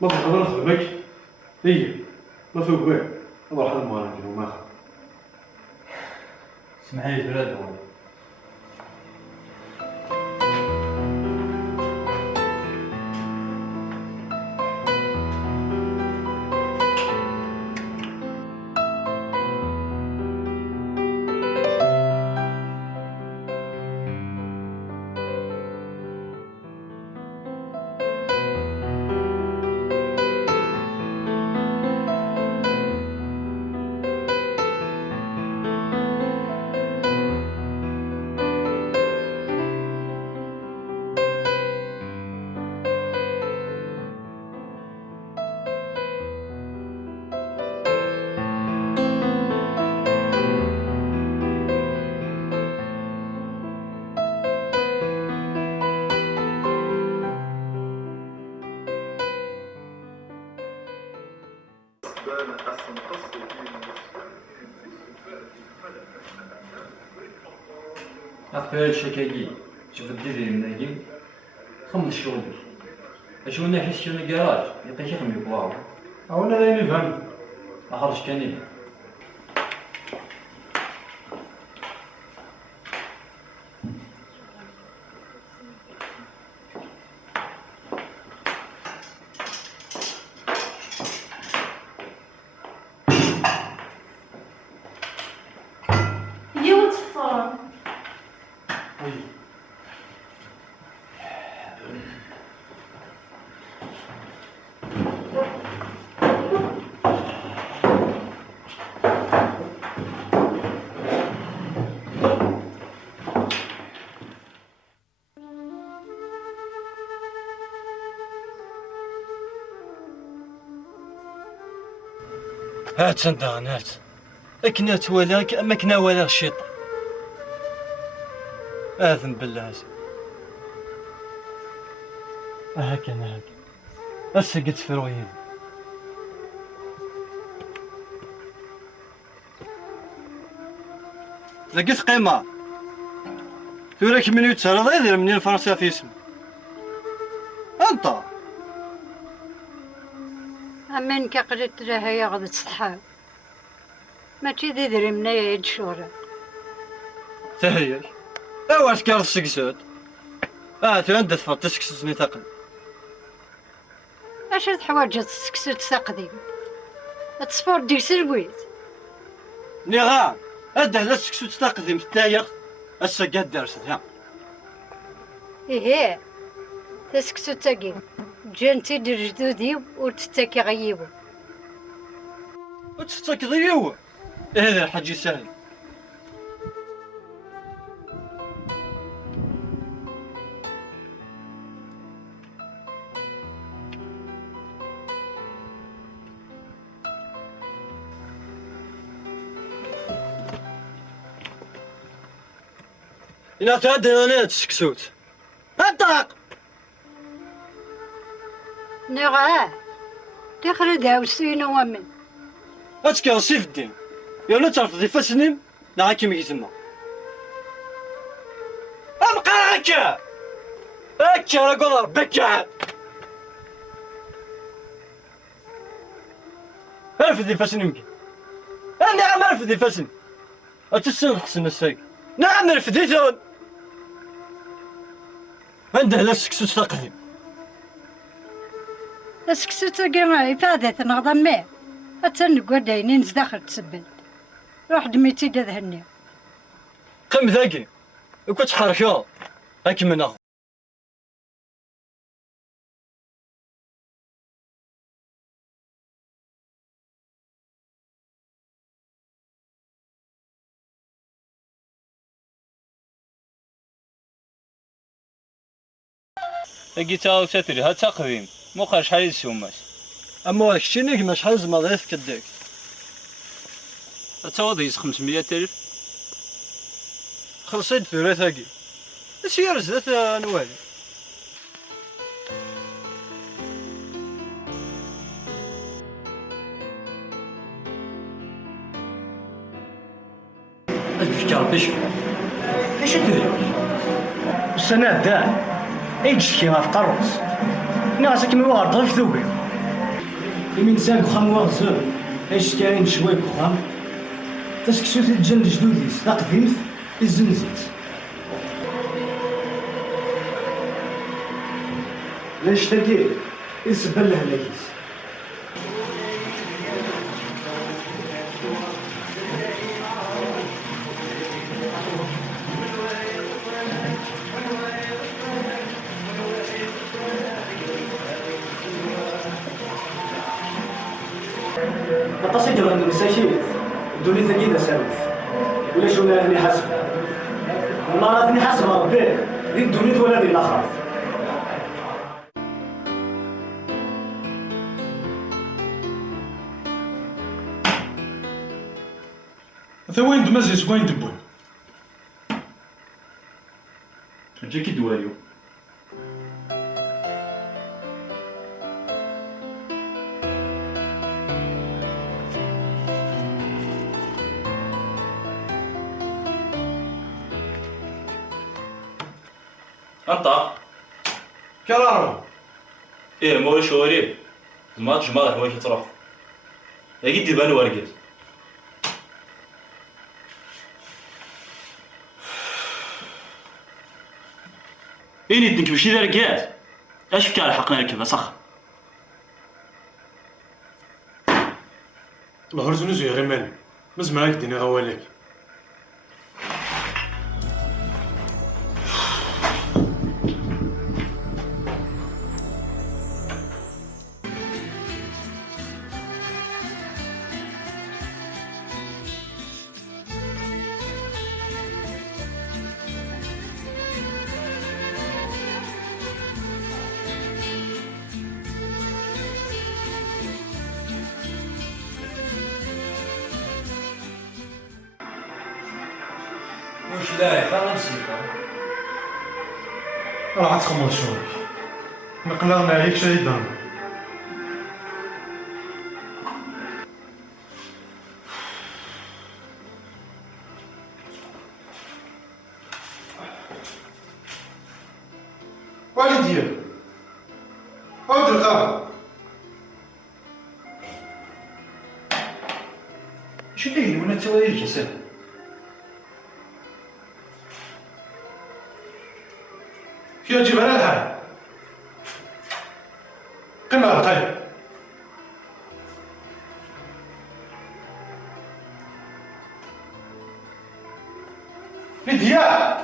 ما تقدر نخدمك هي ما فوق بيه الله حد ما نديرو ما خدم اسمحي لي ثلاثة أقبل الشكاكي شوف الديري من هاكي خمس شغل أشوف أنا حس شنو كراج يلقى شي خمي بواو أو أنا راني فهمت أخرج كاني هات صندان هات أكنا تولاك أما كنا ولا الشيطان آذن بالله هاك أنا هاك أسقط فروين لقيت قيمة ثورك من يتسرى ضيذر من الفرنسا في اسم أنت أمين كقلت لها ياخذ الصحاب ما تدري من يد شورا تهيك واش كان السكسود تندث فات تسكسوتني تقل اش تحواج تسكسو تسقدي تصفور ديك سلويت نيغان هذا لا تسكسو تقدم تايق السقاد دارس ها ايه تسكسو تاقي جنتي درجدودي وتتاكي غيبو وتتاكي ضيو هذا الحاج سهل إلا تعدي أنا تسكسوت أنطق نغاه تخرج هاوسين ومن أتكا صيف الدين يا لا تعرف ضيفة سنين لا كيما يسمى أبقى هكا هكا راه قول ربك عاد أعرف ضيفة سنين أنا عم أعرف ضيفة سنين أتسن حسن الساق نعم رفديتون عنده لا سكسوت تقديم السكسو تاقي فادت نغض ماء أتنقوا داينين داخل تسبل روح دميتي دهني قم ذاكي وكنت حركة هاكي من أخو لقيتها وتاتري ها تقديم موقع شحال يسوماش أما كشتينيك ما شحال زعما ضيف كداك تاوض 500,000 خلصيت ثلاثة اش هي رزات نوالي الفكرة باش اش تدير السنة داع اين تشكي غا في قروس انا غاسك من واحد ضيف ذوبي يمين ساق خام واغزر ايش كاين شوي بخام تسكسو تجن جدوديس تقديمت الزنزت ليش تاكي يسبل له لاكيس قطاسي دغ المساكين دوني ثقيلة سالف ولا شو راني حاسب والله راني حاسب ربي ذي الدنيا ولا ذي الاخر هذا وين دمزيس وين دبون جاكي دواليو أنت كرارة إيه مو شوري ما تجمع هواك تروح أكيد دير بالي ورقيت إني تنك بشي ذا رقات أش فكا لحقنا ركبها صح نهار زنوزو يا غيماني مزمعك ديني غواليك لا فاهم نسيت راه تخمض شوية نقلقنا عليك شي دم والي ديالو عود الغابة شو اللي يجي ولا تسوي الجسد كي تجيب على الحال قم على القلب لديا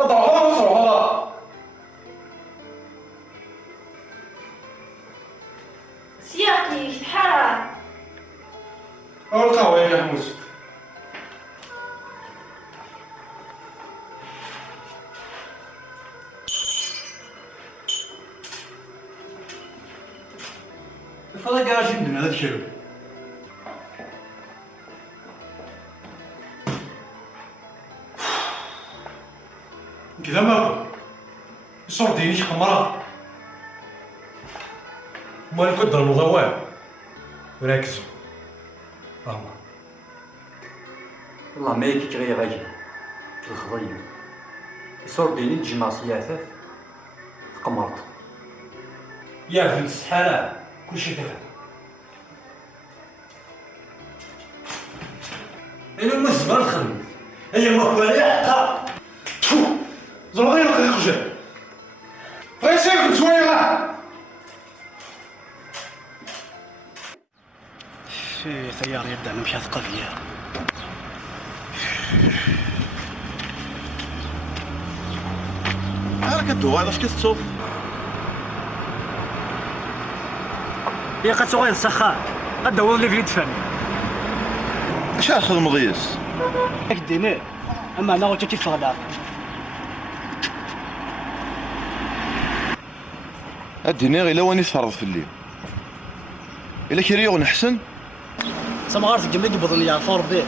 اضربها وصرها سياقي الحرام أو القهوة يا حموس فضل كراجي من هذا الشيء كذا ما يصور ديني شي قمرة مالك الضرب غوال وركزوا والله ما يكيك غير غاجي الخضية يصور ديني تجمع سياسات قمرت يا في السحالة كلشي دفع انا ما الزمان الخدمة هي مقبلة حقا ضرب غير الخجل غير سيركم شوية في ثيار يبدأ نمشي ثقافية هاك الدواء علاش كتصوف هي قد صغير السخان الدواء اللي في يد فمي اش اخذ مضيس هاك الدينار اما انا قلت كيف غدا الدينار الا واني صرف في الليل الا كريو نحسن سما غارت الجميد يبضل لي عرفوا ربي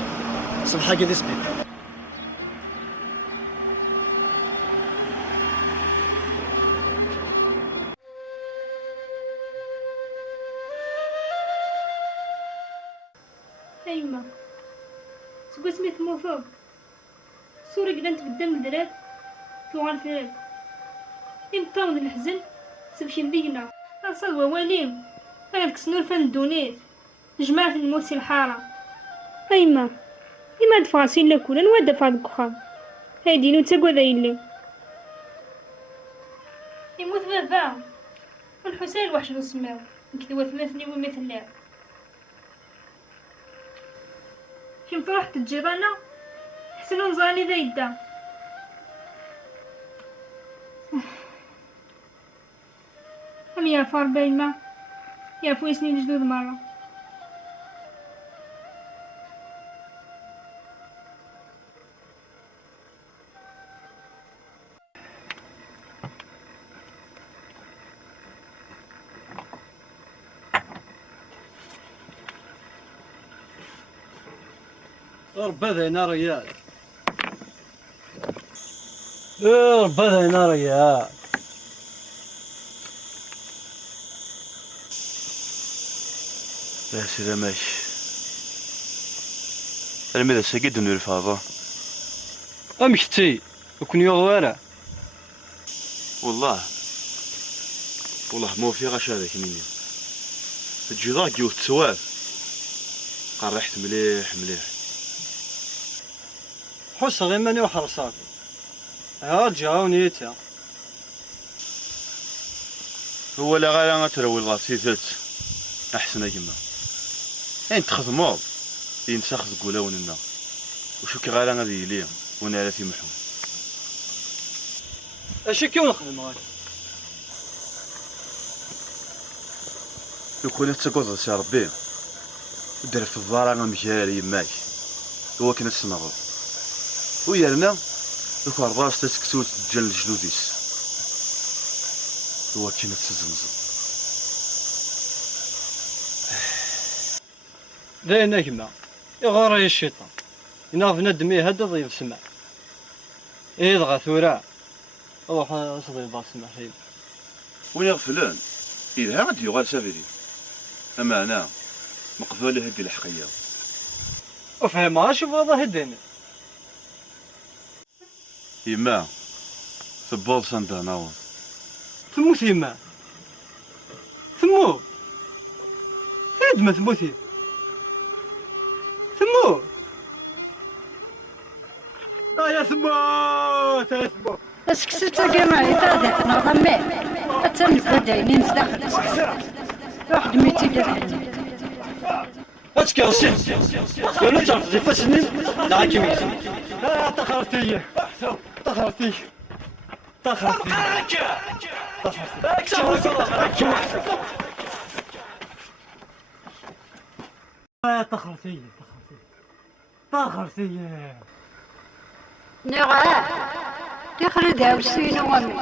صبحا كذا سبيت ايما سكو سميت موفوق صورة قد نتبدل درات توغال فراد يمطاون الحزن سبشي ندينا أصاد وواليم أنا كسنور فان الدونيت جماعة الموسي الحارة أيما إما دفع سين لكولا نواد دفع الكخام هايدي نو تساقوا ذا يلي يموت بابا والحسين وحش نسماو نكذوا ثمثني ومثل لا كيم فرحت الجيرانة حسنوا نزاني ذا يدا هم يا فار بايما يا فويسني الجدود مرة ربا ذينا ريال ربا ذينا ريال يا سلام ماشي انا ماذا ساقد نور فاضا امشتي وكن يغوارا والله مو في غاش هذاك مني تجي غاكي وتسواف قرحت مليح حس غير ماني وحرصاتي ها جاوني يتا هو لا غالا تروي الغاسيتات احسن اجمع انت تخدموا ينسخ تقولوا لنا وشو كي غالا غادي ليهم وانا راتي محمود اشي كيف نخدم غادي لو كنت تقول سي ربي دير في الدار انا مجاري يماك هو كنا تسنغو ويرنا دوك الراس تسكسوت ديال الجنوديس هو كنا تزمزم ذا نجمة يغاري الشيطان يناض ندمي هذا ضيف سمع إيه دغا ثورة روح أصدي باص محيد وين يغفلان إيه غادي يغال سافري أما أنا مقبول هدي الحقية وفهمها شوف هذا هدينا يما تبوظ صندوق ناور تموت يما تموت عاد ما تموتي تموت يا تموت يا تموت اسكت كما يتادك نظمي اتمت بداينين داخل واحد ميتي داخل واتك يا رشيد قالوا لي تعرف فاشني لا كيمي لا تخرتي تخرتي تخرتي تخرتي تخرتي نعم دخل داوسين وامي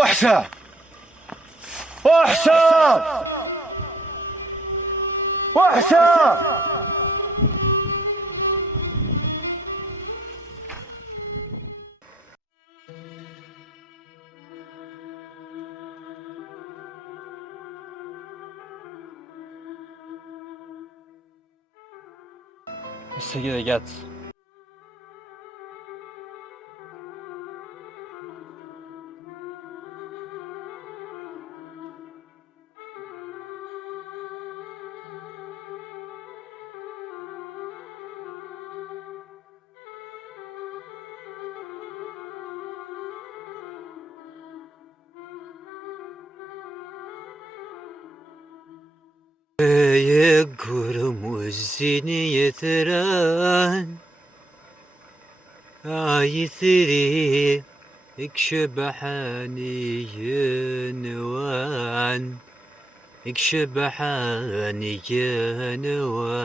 وحشة وحشة وحشة السيدة جات يقرم الزيني يتران يثري يكشبحاني ينوان يكشبحاني ينوان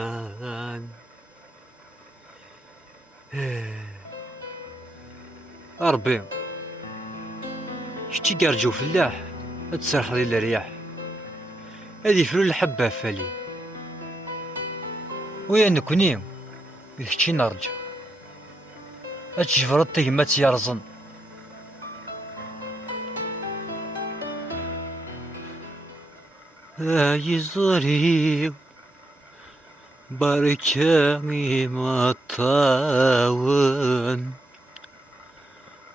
ربي شتي قرجو فلاح تسرح لي الرياح هذي فلو الحبة فالي ويا نكوني كتشي نرجع أتشفر الطيمات يرزن يزوري بركاني مطاون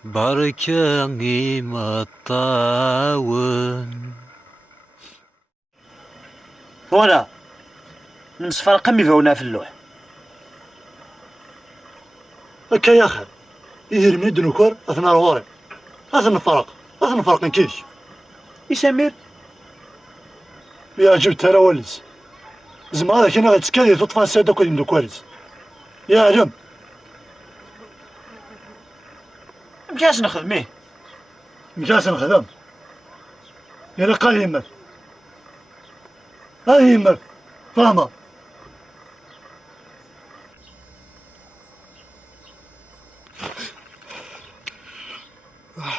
بركاني مطاون فوالا نصفر قمي فونا في اللوح هكا يا اخي يدير من يدن وكور اثنا الغوري اثنا نفرق نكيدش يسمير يا جبت ترى ولز زعما هذا كاين غتسكالي تطفى الساده كل يمدو كواليس يا علم مكاش نخدميه مكاش نخدم يا قال يمك هاي يمك فاهمه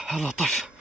هذا طف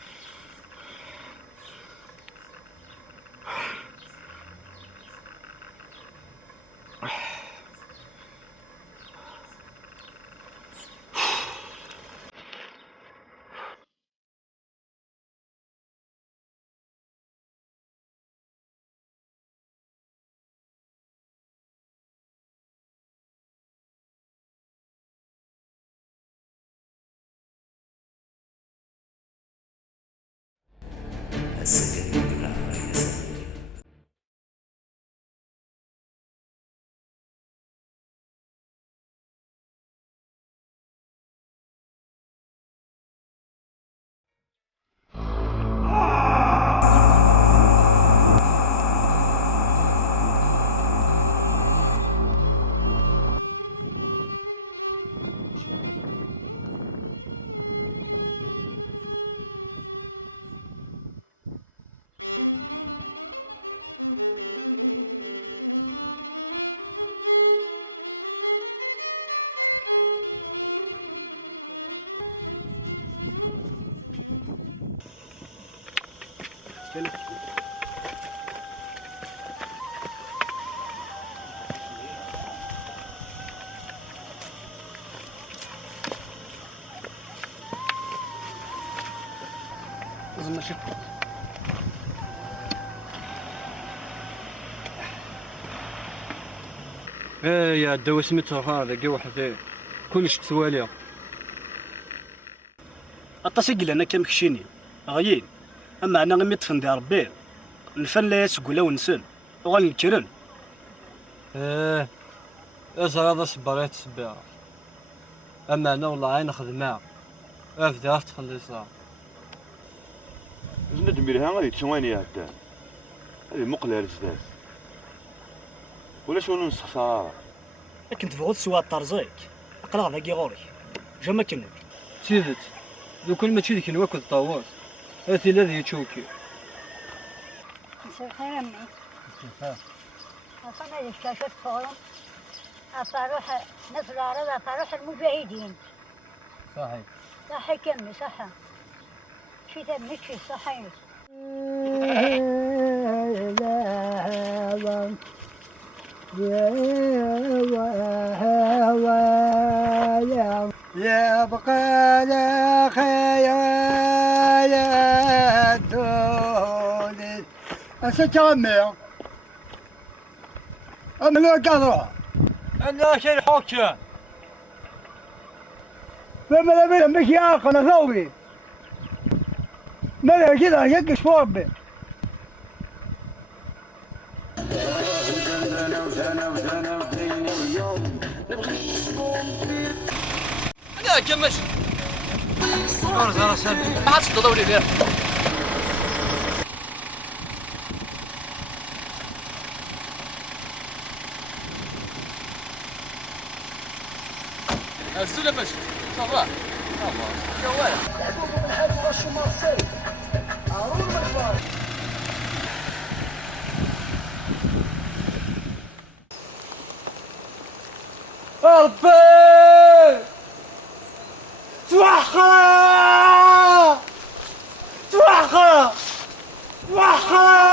ماشي يا دوا سميتو هذا كي واحد كلش تسواليا اطاسي قال انا كمكشيني غيين اما انا غير تفندي ربي نفلس قولا ونسن وغنكرن ازرا هذا صبريت سبيرة اما انا والله عين خدمها افدي راح تخلصها زند ميرها غادي تسواني عدان هذه مقلة لزداد ولا شنو نستخسر كنت بغيت تسوى الطرزيك اقرا ذاكي غوري جا ما كنوش سيدت لو كل ما تشيدك نواكل الطاوات هاتي الذي يتشوكي مساء الخير امي اصلا اكتشفت فورم اطروح ناس العرب اطروح المجاهدين صحيح صحي كمي صحة شي تمك في صحيح يا بقى لا خيالات تولد أسجامي أمنا قدرة أنا شي حوكة لما لبينا مشي آخر ثوبي ملا كذا يقش فوقي أنا كمش ما حدش تضوري غير السلة ماشي صباح جوالة محبوب بالحاج وغشو مارسيل هارون بالفار ربي توحخرة توحخرة توحخرة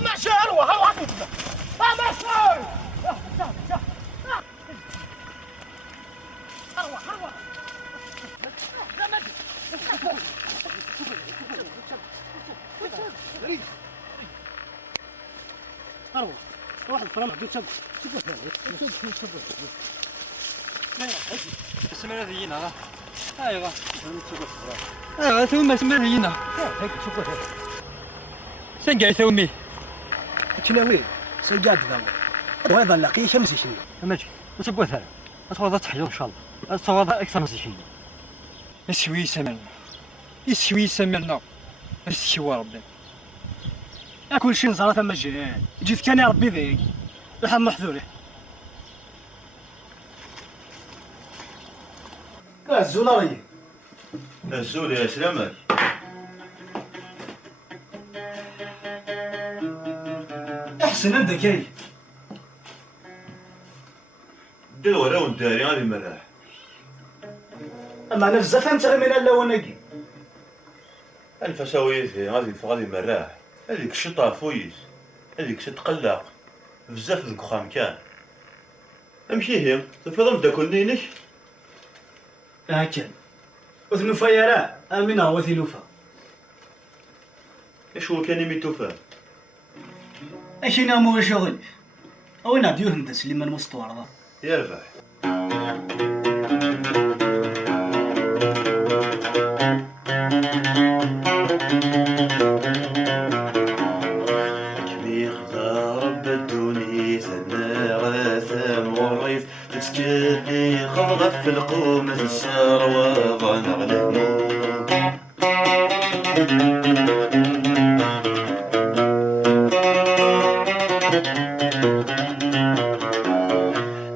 ما شعر وهو ما شعر اروح واحد فرنك شوف سمريين ايوا ايوا ثم سمريين سنقاي ثومي تناوي سجاد هذا لاقي شمس شنو ماشي وتبغى ثاني اتوضا تحجر ان شاء الله اتوضا اكثر من شيء يسوي سمرنا يسوي ربي كل شيء نزرة ثم جيت كان يا ربي ذيك الحم محذوره الزولاري الزول يا سلامك احسن انت كي دير ورا وداري غادي مراح اما انا بزاف انت غير من اللوناكي الفساويتي غادي مراح هذيك الشطا فويس هذيك تتقلق بزاف ذوك خام كان امشي هي تفضل داكل دينك هاكا وثنوفا يا راه امين هو ثلوفا ايش هو كان يميتوفا اش انا مو شغل وين عاد يهندس اللي من مستوار ذا يربح تسكتني خضغت في القوم الثروة غنغلب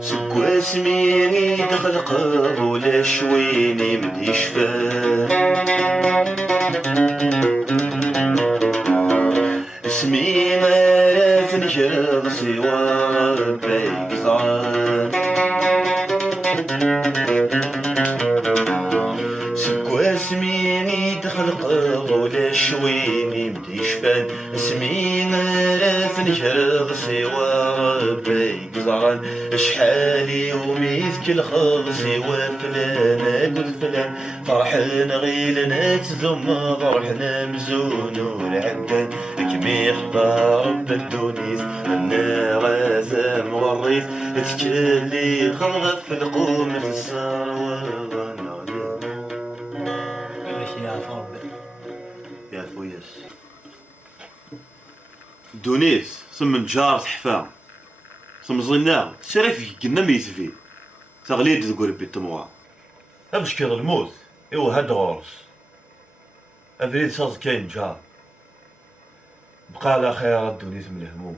سكوا سميني دخل قبول شويني من يشفى سمينا تنشرب سوار بيك زعان سكوا سميني دخل قبول شويني فان اسمي غير نشرد سوا ربي زغن شحالي وميت كل خلصي وفلان قلت فلان فرحنا غيلنا تذم فرحنا مزون والعدان كمي خطار بالدونيس انا غازم غريت تكلي خلغ في القوم السار والغنى ماشي يا فربي يا فويس دونيس ثم جار حفا ثم ظنا سرف قلنا ميسفي تغليد تقول بيت موا امش كذا الموت ايوا هاد غورس افريد صاص كاين جار بقى على خير دونيس من الهموم